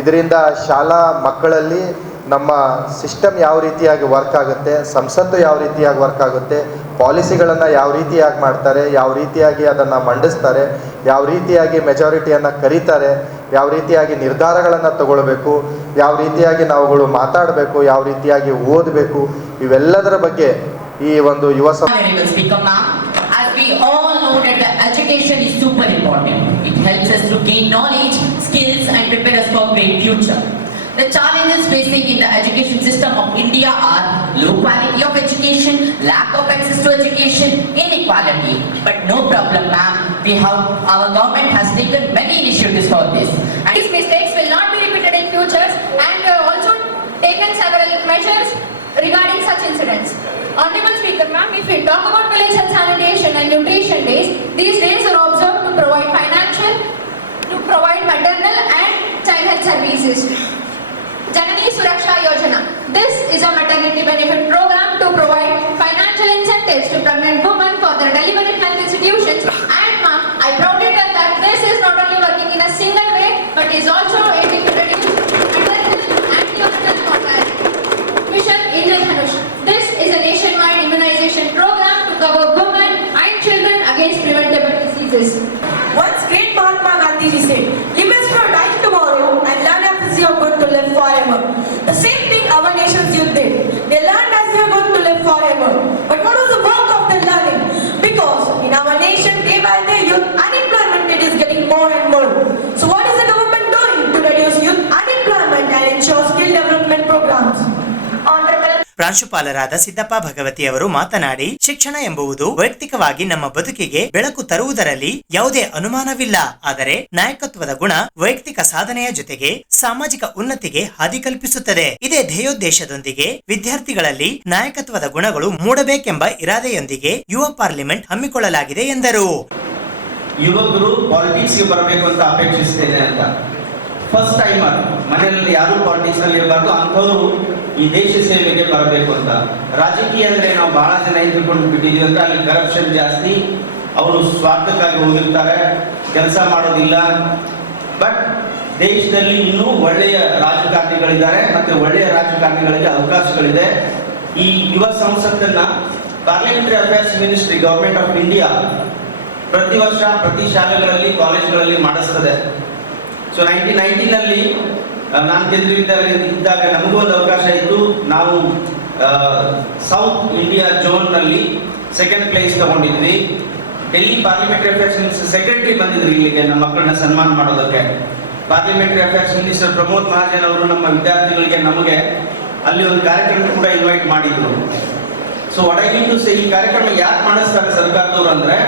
ಇದರಿಂದ ಶಾಲಾ ಮಕ್ಕಳಲ್ಲಿ ನಮ್ಮ ಸಿಸ್ಟಮ್ ಯಾವ ರೀತಿಯಾಗಿ ವರ್ಕ್ ಆಗುತ್ತೆ, ಸಂಸತ್ತು ಯಾವ ರೀತಿಯಾಗಿ ವರ್ಕ್ ಆಗುತ್ತೆ, ಪಾಲಿಸಿಗಳನ್ನು ಯಾವ ರೀತಿಯಾಗಿ ಮಾಡ್ತಾರೆ, ಯಾವ ರೀತಿಯಾಗಿ ಅದನ್ನು ಮಂಡಿಸ್ತಾರೆ, ಯಾವ ರೀತಿಯಾಗಿ ಮೆಜಾರಿಟಿಯನ್ನು ಕರೀತಾರೆ, ಯಾವ ರೀತಿಯಾಗಿ ನಿರ್ಧಾರಗಳನ್ನು ತಗೊಳ್ಬೇಕು, ಯಾವ ರೀತಿಯಾಗಿ ನಾವುಗಳು ಮಾತಾಡಬೇಕು, ಯಾವ ರೀತಿಯಾಗಿ ಓದಬೇಕು, ಇವೆಲ್ಲದರ ಬಗ್ಗೆ ಈ ಒಂದು ಯುವ We all know that the education is super important. It helps us to gain knowledge, skills and prepare us for a great future. The challenges facing in the education system of India are low quality of education, lack of access to education, inequality. But no problem, ma'am. Our government has taken many initiatives for this. And these mistakes will not be repeated in future, and we have also taken several measures regarding such incidents. Honorable Speaker, ma'am, if we talk about village health sanitation and nutrition days, these days are observed to provide maternal and child health services. Janani Suraksha Yojana. This is a maternity benefit program to provide financial incentives to pregnant women for their delivery health institutions. And ma'am, I proudly tell that this is not only working in a single way, but is also aiming to reduce maternal and neonatal mortality. Mission Indradhanush. This is a nationwide immunization program to cover women and children against preventable diseases. Once great Mahatma Gandhi said, "Live as you die tomorrow and learn as you are going to live forever." The same thing our nation's youth did. They learned as they are going to live forever. But what was the work of the learning? Because in our nation, day by day, youth unemployment rate is getting more and more. So what is the government doing to reduce youth unemployment and ensure skill development programs? ಪ್ರಾಂಶುಪಾಲರಾದ ಸಿದ್ದಪ್ಪ ಭಗವತಿ ಅವರು ಮಾತನಾಡಿ, ಶಿಕ್ಷಣ ಎಂಬುದು ವೈಯಕ್ತಿಕವಾಗಿ ನಮ್ಮ ಬದುಕಿಗೆ ಬೆಳಕು ತರುವುದರಲ್ಲಿ ಯಾವುದೇ ಅನುಮಾನವಿಲ್ಲ. ಆದರೆ ನಾಯಕತ್ವದ ಗುಣ ವೈಯಕ್ತಿಕ ಸಾಧನೆಯ ಜೊತೆಗೆ ಸಾಮಾಜಿಕ ಉನ್ನತಿಗೆ ಹಾದಿ ಕಲ್ಪಿಸುತ್ತದೆ. ಇದೇ ಧ್ಯೇಯೋದ್ದೇಶದೊಂದಿಗೆ ವಿದ್ಯಾರ್ಥಿಗಳಲ್ಲಿ ನಾಯಕತ್ವದ ಗುಣಗಳು ಮೂಡಬೇಕೆಂಬ ಇರಾದೆಯೊಂದಿಗೆ ಯುವ ಪಾರ್ಲಿಮೆಂಟ್ ಹಮ್ಮಿಕೊಳ್ಳಲಾಗಿದೆ ಎಂದರು. ಯುವಕರು ಪಾಲಿಟಿಕ್ಸ್ಗೆ ಬರಬೇಕು ಅಂತ ಅಪೇಕ್ಷಿಸ್ತೇನೆ ಅಂತ. ಫಸ್ಟ್ ಟೈಮರ್ ಮನೆಯಲ್ಲಿ ಯಾರು ಪಾಲಿಟಿಕ್ಸ್ ನಲ್ಲಿ ಇರಬಾರ್ದು, ಅಂಥವ್ರು ಈ ದೇಶ ಸೇವೆಗೆ ಬರಬೇಕು ಅಂತ. ರಾಜಕೀಯ ಅಂದ್ರೆ ನಾವು ಬಹಳ ಜನ ಇದ್ದುಕೊಂಡು ಬಿಟ್ಟಿದ್ದೀವಿ ಅಂದ್ರೆ ಅಲ್ಲಿ ಕರಪ್ಷನ್ ಜಾಸ್ತಿ, ಅವರು ಸ್ವಾರ್ಥಕ್ಕಾಗಿ ಹೋಗಿರ್ತಾರೆ, ಕೆಲಸ ಮಾಡೋದಿಲ್ಲ. ಬಟ್ ದೇಶದಲ್ಲಿ ಇನ್ನೂ ಒಳ್ಳೆಯ ರಾಜಕಾರಣಿಗಳಿದ್ದಾರೆ ಮತ್ತೆ ಒಳ್ಳೆಯ ರಾಜಕಾರಣಿಗಳಿಗೆ ಅವಕಾಶಗಳಿದೆ. ಈ ಯುವ ಸಂಸತ್ತನ್ನ parliamentary affairs ministry government of India ಪ್ರತಿ ವರ್ಷ ಪ್ರತಿ ಶಾಲೆಗಳಲ್ಲಿ ಕಾಲೇಜ್ಗಳಲ್ಲಿ ಮಾಡಿಸ್ತದೆ. ಸೊ 1990ನಲ್ಲಿ ನಾನು ಇದ್ದಾಗ ನಮಗೂ ಒಂದು ಅವಕಾಶ ಇತ್ತು. ನಾವು ಸೌತ್ ಇಂಡಿಯಾ ಝೋನ್ನಲ್ಲಿ ಸೆಕೆಂಡ್ ಪ್ಲೇಸ್ ತಗೊಂಡಿದ್ವಿ. Delhi parliamentary affairs minister secretary ಬಂದಿದ್ರು ಇಲ್ಲಿಗೆ ನಮ್ಮ ಮಕ್ಕಳನ್ನ ಸನ್ಮಾನ ಮಾಡೋದಕ್ಕೆ. Parliamentary affairs minister Pramod Mahajan ಅವರು ನಮ್ಮ ವಿದ್ಯಾರ್ಥಿಗಳಿಗೆ ನಮಗೆ ಅಲ್ಲಿ ಒಂದು ಕಾರ್ಯಕ್ರಮ ಕೂಡ ಇನ್ವೈಟ್ ಮಾಡಿದ್ರು. So what I mean to say, ಈ ಕಾರ್ಯಕ್ರಮ ಯಾಕೆ ಮಾಡಿಸ್ತಾರೆ ಸರ್ಕಾರದವರು ಅಂದ್ರೆ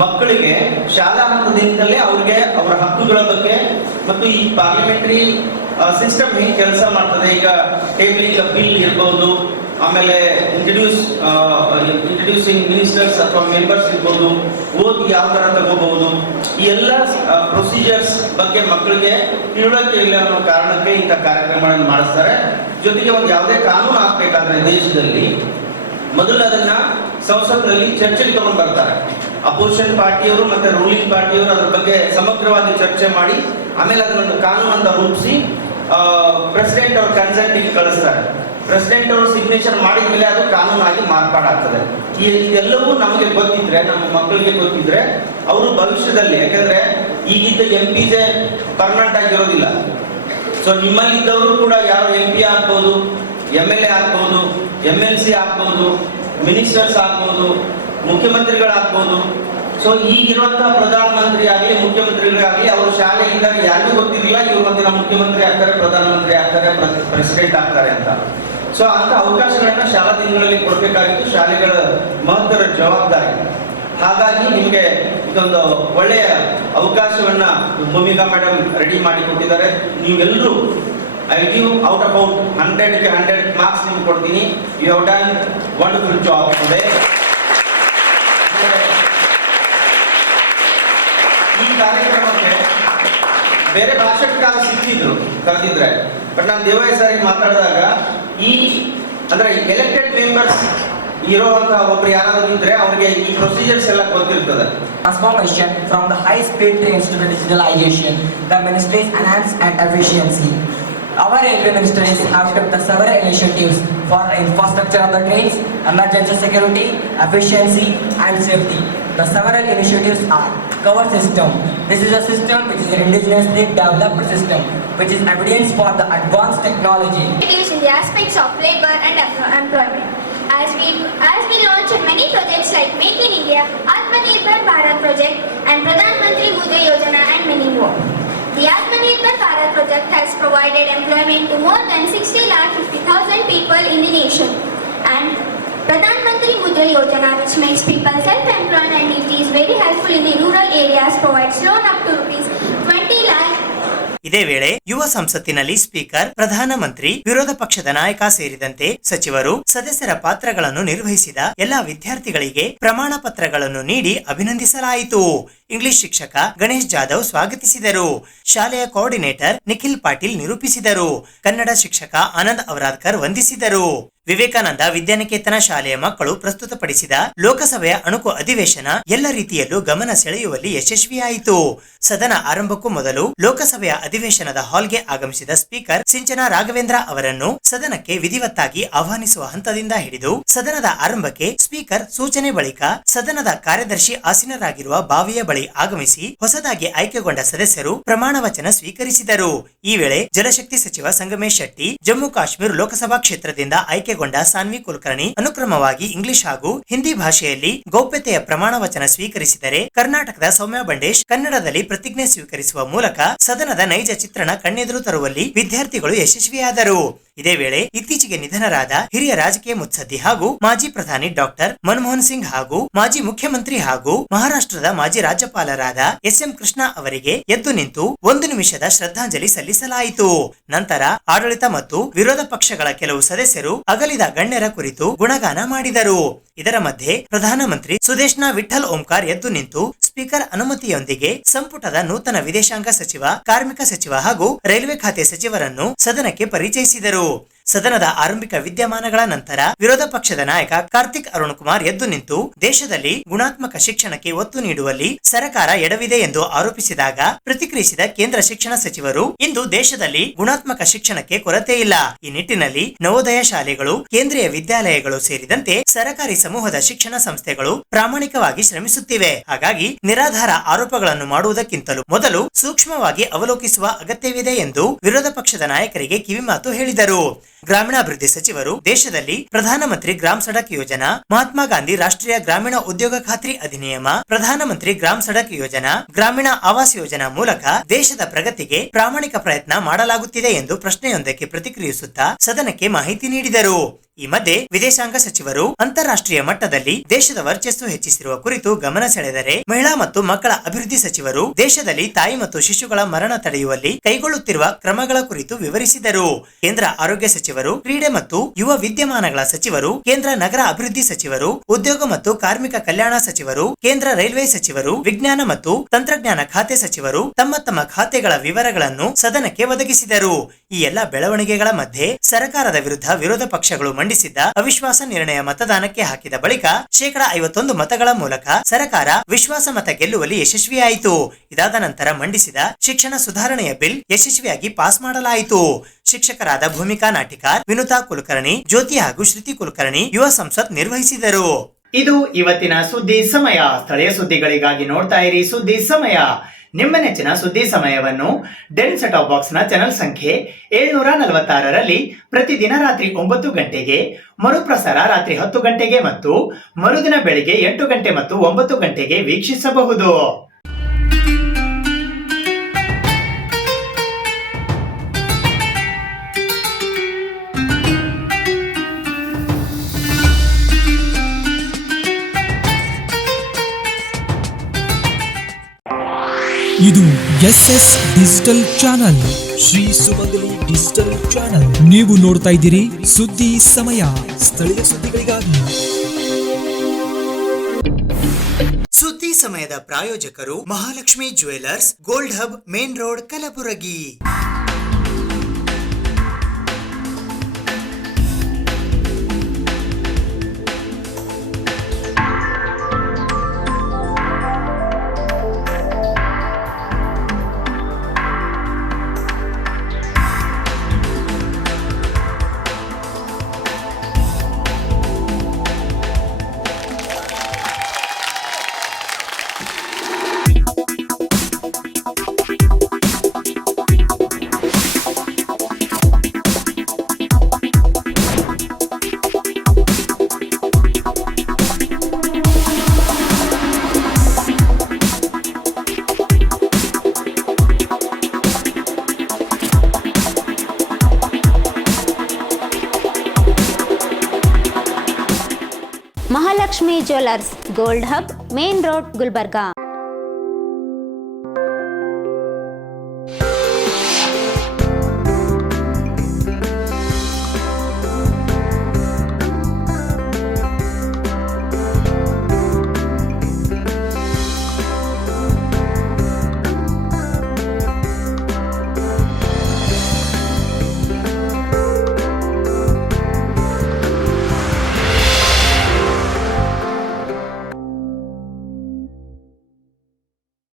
ಮಕ್ಕಳಿಗೆ ಶಾಲಾ ಹಂತದಿಂದಲೇ ಅವ್ರಿಗೆ ಅವರ ಹಕ್ಕುಗಳ ಬಗ್ಗೆ ಮತ್ತು ಈ ಪಾರ್ಲಿಮೆಂಟರಿ ಸಿಸ್ಟಮ್ ಹೇಗೆ ಕೆಲಸ ಮಾಡ್ತದೆ, ಈಗ ಟೇಬಲಿಂಗ್ ಬಿಲ್ ಇರ್ಬೋದು, ಆಮೇಲೆ ಇಂಟ್ರಡ್ಯೂಸಿಂಗ್ ಮಿನಿಸ್ಟರ್ಸ್ ಅಥವಾ ಮೆಂಬರ್ಸ್ ಇರ್ಬೋದು, ಓದಿ ಯಾವ ತರ ತಗೋಬಹುದು, ಈ ಎಲ್ಲ ಪ್ರೊಸೀಜರ್ಸ್ ಬಗ್ಗೆ ಮಕ್ಕಳಿಗೆ ತಿಳುವಳಿಕೆ ಇಲ್ಲ ಅನ್ನೋ ಕಾರಣಕ್ಕೆ ಇಂಥ ಕಾರ್ಯಕ್ರಮಗಳನ್ನು ಮಾಡಿಸ್ತಾರೆ. ಜೊತೆಗೆ ಒಂದು ಯಾವುದೇ ಕಾನೂನು ಆಗ್ಬೇಕಾದ್ರೆ ದೇಶದಲ್ಲಿ ಮೊದಲು ಅದನ್ನ ಸಂಸತ್ನಲ್ಲಿ ಚರ್ಚೆಗೆ ತಗೊಂಡು ಬರ್ತಾರೆ. ಅಪೋಸಿಷನ್ ಪಾರ್ಟಿಯವರು ಮತ್ತೆ ರೂಲಿಂಗ್ ಪಾರ್ಟಿಯವರು ಅದ್ರ ಬಗ್ಗೆ ಸಮಗ್ರವಾಗಿ ಚರ್ಚೆ ಮಾಡಿ ಆಮೇಲೆ ಅದನ್ನೊಂದು ಕಾನೂನು ಅಂತ ರೂಪಿಸಿ ಪ್ರೆಸಿಡೆಂಟ್ ಅವ್ರ ಕನ್ಸೆಂಟಿಗೆ ಕಳಿಸ್ತಾರೆ. ಪ್ರೆಸಿಡೆಂಟ್ ಅವರು ಸಿಗ್ನೇಚರ್ ಮಾಡಿದ ಮೇಲೆ ಅದು ಕಾನೂನಾಗಿ ಮಾರ್ಪಾಡಾಗ್ತದೆ. ಇದೆಲ್ಲವೂ ನಮಗೆ ಗೊತ್ತಿದ್ರೆ, ನಮ್ಮ ಮಕ್ಕಳಿಗೆ ಗೊತ್ತಿದ್ರೆ ಅವರು ಭವಿಷ್ಯದಲ್ಲಿ, ಯಾಕಂದ್ರೆ ಈಗಿದ್ದ MPs ಪರ್ಮನೆಂಟ್ ಆಗಿರೋದಿಲ್ಲ. ಸೊ ನಿಮ್ಮಲ್ಲಿದ್ದವರು ಕೂಡ ಯಾರು MP ಆಗ್ಬೋದು, MLA ಆಗ್ಬೋದು, MLC ಆಗ್ಬೋದು, ಮಿನಿಸ್ಟರ್ಸ್ ಆಗ್ಬೋದು, ಮುಖ್ಯಮಂತ್ರಿಗಳಾಗ್ಬೋದು. ಸೊ ಈಗಿರುವಂತಹ ಪ್ರಧಾನಮಂತ್ರಿ ಆಗಲಿ ಮುಖ್ಯಮಂತ್ರಿಗಳಾಗಲಿ ಅವರು ಶಾಲೆ ಇದ್ದಾಗ ಯಾರಿಗೂ ಗೊತ್ತಿರಲಿಲ್ಲ ಇವರು ಒಂದಿನ ಮುಖ್ಯಮಂತ್ರಿ ಆಗ್ತಾರೆ, ಪ್ರಧಾನಮಂತ್ರಿ ಆಗ್ತಾರೆ, ಪ್ರೆಸಿಡೆಂಟ್ ಆಗ್ತಾರೆ ಅಂತ. ಸೊ ಅಂತ ಅವಕಾಶಗಳನ್ನ ಶಾಲಾ ದಿನಗಳಲ್ಲಿ ಕೊಡಬೇಕಾಗಿತ್ತು, ಶಾಲೆಗಳ ಮಹತ್ವದ ಜವಾಬ್ದಾರಿ. ಹಾಗಾಗಿ ನಿಮಗೆ ಇದೊಂದು ಒಳ್ಳೆಯ ಅವಕಾಶವನ್ನ ಭೂಮಿಕಾ ಮೇಡಮ್ ರೆಡಿ ಮಾಡಿ ಕೊಟ್ಟಿದ್ದಾರೆ. ನೀವೆಲ್ಲರೂ ಐ ಗಿವ್ ಔಟ್ ಅಬೌಟ್ 100ಗೆ 100 ಮಾರ್ಕ್ಸ್ ನಿಮ್ಗೆ ಕೊಡ್ತೀನಿ. You have done wonderful job today. ಈ ಕಾರ್ಯಕ್ರಮಕ್ಕೆ ಬೇರೆ ಭಾಷಣಕಾರ ಸಿಕ್ಕಿದ್ರು ಕರೆದಿದ್ರೆ, ಬಟ್ ನಾನು ದೇವಯ್ಯ ಸರಿಗೆ ಮಾತಾಡಿದಾಗ ಈ ಅಂದ್ರೆ ಎಲೆಕ್ಟೆಡ್ ಮೆಂಬರ್ಸ್ ಇರುವಂತಹ ಒಬ್ರು ಯಾರಾದ್ರೂ ಇದ್ರೆ ಅವ್ರಿಗೆ ಈ ಪ್ರೊಸೀಜರ್ಸ್ ಎಲ್ಲ ಗೊತ್ತಿರ್ತದೆ. Transformation from the high speed trains to the digitalization, the ministry's enhance and efficiency. Our railway ministries have took the several initiatives for infrastructure of the trains, emergency security, efficiency and safety. The several initiatives are cover system. This is a system which is an indigenously developed system which is evidence for the advanced technology. Introduced in the aspects of labor and employment. As we launched many projects like Make in India, Atmanirbhar Bharat project and Pradhan Mantri Mudra Yojana and many more. The Atmanirbhar Bharat project has provided employment to more than 60,50,000 people in the nation. And Pradhan Mantri Mudra Yojana, which makes people self-employed and it is very helpful in the rural areas, provides loan up to ₹20 lakh. ಇದೇ ವೇಳೆ ಯುವ ಸಂಸತ್ತಿನಲ್ಲಿ speaker, ಪ್ರಧಾನಮಂತ್ರಿ, ವಿರೋಧ ಪಕ್ಷದ ನಾಯಕ ಸೇರಿದಂತೆ ಸಚಿವರು, ಸದಸ್ಯರ ಪಾತ್ರಗಳನ್ನು ನಿರ್ವಹಿಸಿದ ಎಲ್ಲಾ ವಿದ್ಯಾರ್ಥಿಗಳಿಗೆ ಪ್ರಮಾಣ ಪತ್ರಗಳನ್ನು ನೀಡಿ ಅಭಿನಂದಿಸಲಾಯಿತು. ಇಂಗ್ಲಿಷ್ ಶಿಕ್ಷಕ ಗಣೇಶ್ ಜಾಧವ್ ಸ್ವಾಗತಿಸಿದರು. ಶಾಲೆಯ ಕೋಆರ್ಡಿನೇಟರ್ ನಿಖಿಲ್ ಪಾಟೀಲ್ ನಿರೂಪಿಸಿದರು. ಕನ್ನಡ ಶಿಕ್ಷಕ ಆನಂದ್ ಅವರಾದ್ಕರ್ ವಂದಿಸಿದರು. ವಿವೇಕಾನಂದ ವಿದ್ಯಾನಿಕೇತನ ಶಾಲೆಯ ಮಕ್ಕಳು ಪ್ರಸ್ತುತಪಡಿಸಿದ ಲೋಕಸಭೆಯ ಅಣುಕು ಅಧಿವೇಶನ ಎಲ್ಲ ರೀತಿಯಲ್ಲೂ ಗಮನ ಸೆಳೆಯುವಲ್ಲಿ ಯಶಸ್ವಿಯಾಯಿತು. ಸದನ ಆರಂಭಕ್ಕೂ ಮೊದಲು ಲೋಕಸಭೆಯ ಅಧಿವೇಶನದ ಹಾಲ್ಗೆ ಆಗಮಿಸಿದ ಸ್ಪೀಕರ್ ಸಿಂಚನಾ ರಾಘವೇಂದ್ರ ಅವರನ್ನು ಸದನಕ್ಕೆ ವಿಧಿವತ್ತಾಗಿ ಆಹ್ವಾನಿಸುವ ಹಂತದಿಂದ ಹಿಡಿದು ಸದನದ ಆರಂಭಕ್ಕೆ ಸ್ಪೀಕರ್ ಸೂಚನೆ ಬಳಿಕ ಸದನದ ಕಾರ್ಯದರ್ಶಿ ಆಸೀನರಾಗಿರುವ ಬಾವಿಯ ಬಳಿ ಆಗಮಿಸಿ ಹೊಸದಾಗಿ ಆಯ್ಕೆಗೊಂಡ ಸದಸ್ಯರು ಪ್ರಮಾಣ ವಚನ ಸ್ವೀಕರಿಸಿದರು. ಈ ವೇಳೆ ಜಲಶಕ್ತಿ ಸಚಿವ ಸಂಗಮೇಶ್ ಶೆಟ್ಟಿ, ಜಮ್ಮು ಕಾಶ್ಮೀರ ಲೋಕಸಭಾ ಕ್ಷೇತ್ರದಿಂದ ಆಯ್ಕೆಗೊಂಡ ಸಾನ್ವಿ ಕುಲಕರ್ಣಿ ಅನುಕ್ರಮವಾಗಿ ಇಂಗ್ಲಿಷ್ ಹಾಗೂ ಹಿಂದಿ ಭಾಷೆಯಲ್ಲಿ ಗೌಪ್ಯತೆಯ ಪ್ರಮಾಣ ವಚನ ಸ್ವೀಕರಿಸಿದರೆ, ಕರ್ನಾಟಕದ ಸೌಮ್ಯ ಬಂಡೇಶ್ ಕನ್ನಡದಲ್ಲಿ ಪ್ರತಿಜ್ಞೆ ಸ್ವೀಕರಿಸುವ ಮೂಲಕ ಸದನದ ನೈಜ ಚಿತ್ರಣ ಕಣ್ಣೆದುರು ತರುವಲ್ಲಿ ವಿದ್ಯಾರ್ಥಿಗಳು ಯಶಸ್ವಿಯಾದರು. ಇದೇ ವೇಳೆ ಇತ್ತೀಚೆಗೆ ನಿಧನರಾದ ಹಿರಿಯ ರಾಜಕೀಯ ಮುತ್ಸದ್ದಿ ಹಾಗೂ ಮಾಜಿ ಪ್ರಧಾನಿ ಡಾಕ್ಟರ್ ಮನಮೋಹನ್ ಸಿಂಗ್ ಹಾಗೂ ಮಾಜಿ ಮುಖ್ಯಮಂತ್ರಿ ಹಾಗೂ ಮಹಾರಾಷ್ಟ್ರದ ಮಾಜಿ ರಾಜ್ಯಪಾಲರಾದ SM ಕೃಷ್ಣ ಅವರಿಗೆ ಎದ್ದು ನಿಂತು 1 ನಿಮಿಷದ ಶ್ರದ್ಧಾಂಜಲಿ ಸಲ್ಲಿಸಲಾಯಿತು. ನಂತರ ಆಡಳಿತ ಮತ್ತು ವಿರೋಧ ಪಕ್ಷಗಳ ಕೆಲವು ಸದಸ್ಯರು ಅಗಲಿದ ಗಣ್ಯರ ಕುರಿತು ಗುಣಗಾನ ಮಾಡಿದರು. ಇದರ ಮಧ್ಯೆ ಪ್ರಧಾನಮಂತ್ರಿ ಸುದೇಶ್ನ ವಿಠಲ್ ಓಂಕಾರ್ ಎದ್ದು ನಿಂತು ಸ್ಪೀಕರ್ ಅನುಮತಿಯೊಂದಿಗೆ ಸಂಪುಟದ ನೂತನ ವಿದೇಶಾಂಗ ಸಚಿವ, ಕಾರ್ಮಿಕ ಸಚಿವ ಹಾಗೂ ರೈಲ್ವೆ ಖಾತೆ ಸಚಿವರನ್ನು ಸದನಕ್ಕೆ ಪರಿಚಯಿಸಿದರು. ಸದನದ ಆರಂಭಿಕ ವಿದ್ಯಮಾನಗಳ ನಂತರ ವಿರೋಧ ಪಕ್ಷದ ನಾಯಕ ಕಾರ್ತಿಕ್ ಅರುಣ್ ಕುಮಾರ್ ಎದ್ದು ನಿಂತು ದೇಶದಲ್ಲಿ ಗುಣಾತ್ಮಕ ಶಿಕ್ಷಣಕ್ಕೆ ಒತ್ತು ನೀಡುವಲ್ಲಿ ಸರ್ಕಾರ ಎಡವಿದೆ ಎಂದು ಆರೋಪಿಸಿದಾಗ ಪ್ರತಿಕ್ರಿಯಿಸಿದ ಕೇಂದ್ರ ಶಿಕ್ಷಣ ಸಚಿವರು, ಇಂದು ದೇಶದಲ್ಲಿ ಗುಣಾತ್ಮಕ ಶಿಕ್ಷಣಕ್ಕೆ ಕೊರತೆ ಇಲ್ಲ. ಈ ನಿಟ್ಟಿನಲ್ಲಿ ನವೋದಯ ಶಾಲೆಗಳು, ಕೇಂದ್ರೀಯ ವಿದ್ಯಾಲಯಗಳು ಸೇರಿದಂತೆ ಸರ್ಕಾರಿ ಸಮೂಹದ ಶಿಕ್ಷಣ ಸಂಸ್ಥೆಗಳು ಪ್ರಾಮಾಣಿಕವಾಗಿ ಶ್ರಮಿಸುತ್ತಿವೆ. ಹಾಗಾಗಿ ನಿರಾಧಾರ ಆರೋಪಗಳನ್ನು ಮಾಡುವುದಕ್ಕಿಂತಲೂ ಮೊದಲು ಸೂಕ್ಷ್ಮವಾಗಿ ಅವಲೋಕಿಸುವ ಅಗತ್ಯವಿದೆ ಎಂದು ವಿರೋಧ ಪಕ್ಷದ ನಾಯಕರಿಗೆ ಕಿವಿಮಾತು ಹೇಳಿದರು. ಗ್ರಾಮೀಣಾಭಿವೃದ್ಧಿ ಸಚಿವರು ದೇಶದಲ್ಲಿ ಪ್ರಧಾನಮಂತ್ರಿ ಗ್ರಾಮ್ ಸಡಕ್ ಯೋಜನಾ, ಮಹಾತ್ಮ ಗಾಂಧಿ ರಾಷ್ಟ್ರೀಯ ಗ್ರಾಮೀಣ ಉದ್ಯೋಗ ಖಾತ್ರಿ ಅಧಿನಿಯಮ, ಪ್ರಧಾನಮಂತ್ರಿ ಗ್ರಾಮ್ ಸಡಕ್ ಯೋಜನಾ, ಗ್ರಾಮೀಣ ಆವಾಸ್ ಯೋಜನಾ ಮೂಲಕ ದೇಶದ ಪ್ರಗತಿಗೆ ಪ್ರಾಮಾಣಿಕ ಪ್ರಯತ್ನ ಮಾಡಲಾಗುತ್ತಿದೆ ಎಂದು ಪ್ರಶ್ನೆಯೊಂದಕ್ಕೆ ಪ್ರತಿಕ್ರಿಯಿಸುತ್ತಾ ಸದನಕ್ಕೆ ಮಾಹಿತಿ ನೀಡಿದರು. ಈ ಮಧ್ಯೆ ವಿದೇಶಾಂಗ ಸಚಿವರು ಅಂತಾರಾಷ್ಟ್ರೀಯ ಮಟ್ಟದಲ್ಲಿ ದೇಶದ ವರ್ಚಸ್ಸು ಹೆಚ್ಚಿಸಿರುವ ಕುರಿತು ಗಮನ ಸೆಳೆದರೆ, ಮಹಿಳಾ ಮತ್ತು ಮಕ್ಕಳ ಅಭಿವೃದ್ಧಿ ಸಚಿವರು ದೇಶದಲ್ಲಿ ತಾಯಿ ಮತ್ತು ಶಿಶುಗಳ ಮರಣ ತಡೆಯುವಲ್ಲಿ ಕೈಗೊಳ್ಳುತ್ತಿರುವ ಕ್ರಮಗಳ ಕುರಿತು ವಿವರಿಸಿದರು. ಕೇಂದ್ರ ಆರೋಗ್ಯ ಸಚಿವರು, ಕ್ರೀಡೆ ಮತ್ತು ಯುವ ವಿದ್ಯಮಾನಗಳ ಸಚಿವರು, ಕೇಂದ್ರ ನಗರ ಅಭಿವೃದ್ಧಿ ಸಚಿವರು, ಉದ್ಯೋಗ ಮತ್ತು ಕಾರ್ಮಿಕ ಕಲ್ಯಾಣ ಸಚಿವರು, ಕೇಂದ್ರ ರೈಲ್ವೆ ಸಚಿವರು, ವಿಜ್ಞಾನ ಮತ್ತು ತಂತ್ರಜ್ಞಾನ ಖಾತೆ ಸಚಿವರು ತಮ್ಮ ತಮ್ಮ ಖಾತೆಗಳ ವಿವರಗಳನ್ನು ಸದನಕ್ಕೆ ಒದಗಿಸಿದರು. ಈ ಎಲ್ಲಾ ಬೆಳವಣಿಗೆಗಳ ಮಧ್ಯೆ ಸರ್ಕಾರದ ವಿರುದ್ಧ ವಿರೋಧ ಪಕ್ಷಗಳು ಮಂಡಿಸಿದ್ದ ಅವಿಶ್ವಾಸ ನಿರ್ಣಯ ಮತದಾನಕ್ಕೆ ಹಾಕಿದ ಬಳಿಕ 51 ಮತಗಳ ಮೂಲಕ ಸರ್ಕಾರ ವಿಶ್ವಾಸ ಮತ ಗೆಲ್ಲುವಲ್ಲಿ ಯಶಸ್ವಿಯಾಯಿತು. ಇದಾದ ನಂತರ ಮಂಡಿಸಿದ ಶಿಕ್ಷಣ ಸುಧಾರಣೆಯ ಬಿಲ್ ಯಶಸ್ವಿಯಾಗಿ ಪಾಸ್ ಮಾಡಲಾಯಿತು. ಶಿಕ್ಷಕರಾದ ಭೂಮಿಕಾ ನಾಟಿಕಾರ್, ವಿನುತಾ ಕುಲಕರ್ಣಿ, ಜ್ಯೋತಿ ಹಾಗೂ ಶ್ರುತಿ ಕುಲಕರ್ಣಿ ಯುವ ಸಂಸತ್ ನಿರ್ವಹಿಸಿದರು. ಇದು ಇವತ್ತಿನ ಸುದ್ದಿ ಸಮಯ. ಸ್ಥಳೀಯ ಸುದ್ದಿಗಳಿಗಾಗಿ ನೋಡ್ತಾ ಇರಿ ಸುದ್ದಿ ಸಮಯ. ನಿಮ್ಮ ನೆಚ್ಚಿನ ಸುದ್ದಿ ಸಮಯವನ್ನು ಡೆನ್ ಸೆಟ್ ಆಫ್ ಬಾಕ್ಸ್ ನ ಚಾನೆಲ್ ಸಂಖ್ಯೆ 746ರಲ್ಲಿ ಪ್ರತಿದಿನ ರಾತ್ರಿ 9 ಗಂಟೆಗೆ, ಮರುಪ್ರಸಾರ ರಾತ್ರಿ 10 ಗಂಟೆಗೆ ಮತ್ತು ಮರುದಿನ ಬೆಳಿಗ್ಗೆ 8 ಗಂಟೆ ಮತ್ತು 9 ಗಂಟೆಗೆ ವೀಕ್ಷಿಸಬಹುದು. ಇದು SS ಡಿಜಿಟಲ್ ಚಾನಲ್, ಶ್ರೀ ಸುಮಂಗಲಿ ಡಿಜಿಟಲ್ ಚಾನಲ್. ನೀವು ನೋಡ್ತಾ ಇದ್ದೀರಿ ಸುದ್ದಿ ಸಮಯ, ಸ್ಥಳೀಯ ಸುದ್ದಿಗಳಿಗಾಗಿ. ಸುದ್ದಿ ಸಮಯದ ಪ್ರಾಯೋಜಕರು Mahalakshmi jewellers, gold hub, main road, Kalaburagi. Mahalakshmi jewellers, gold hub, main road, Gulbarga.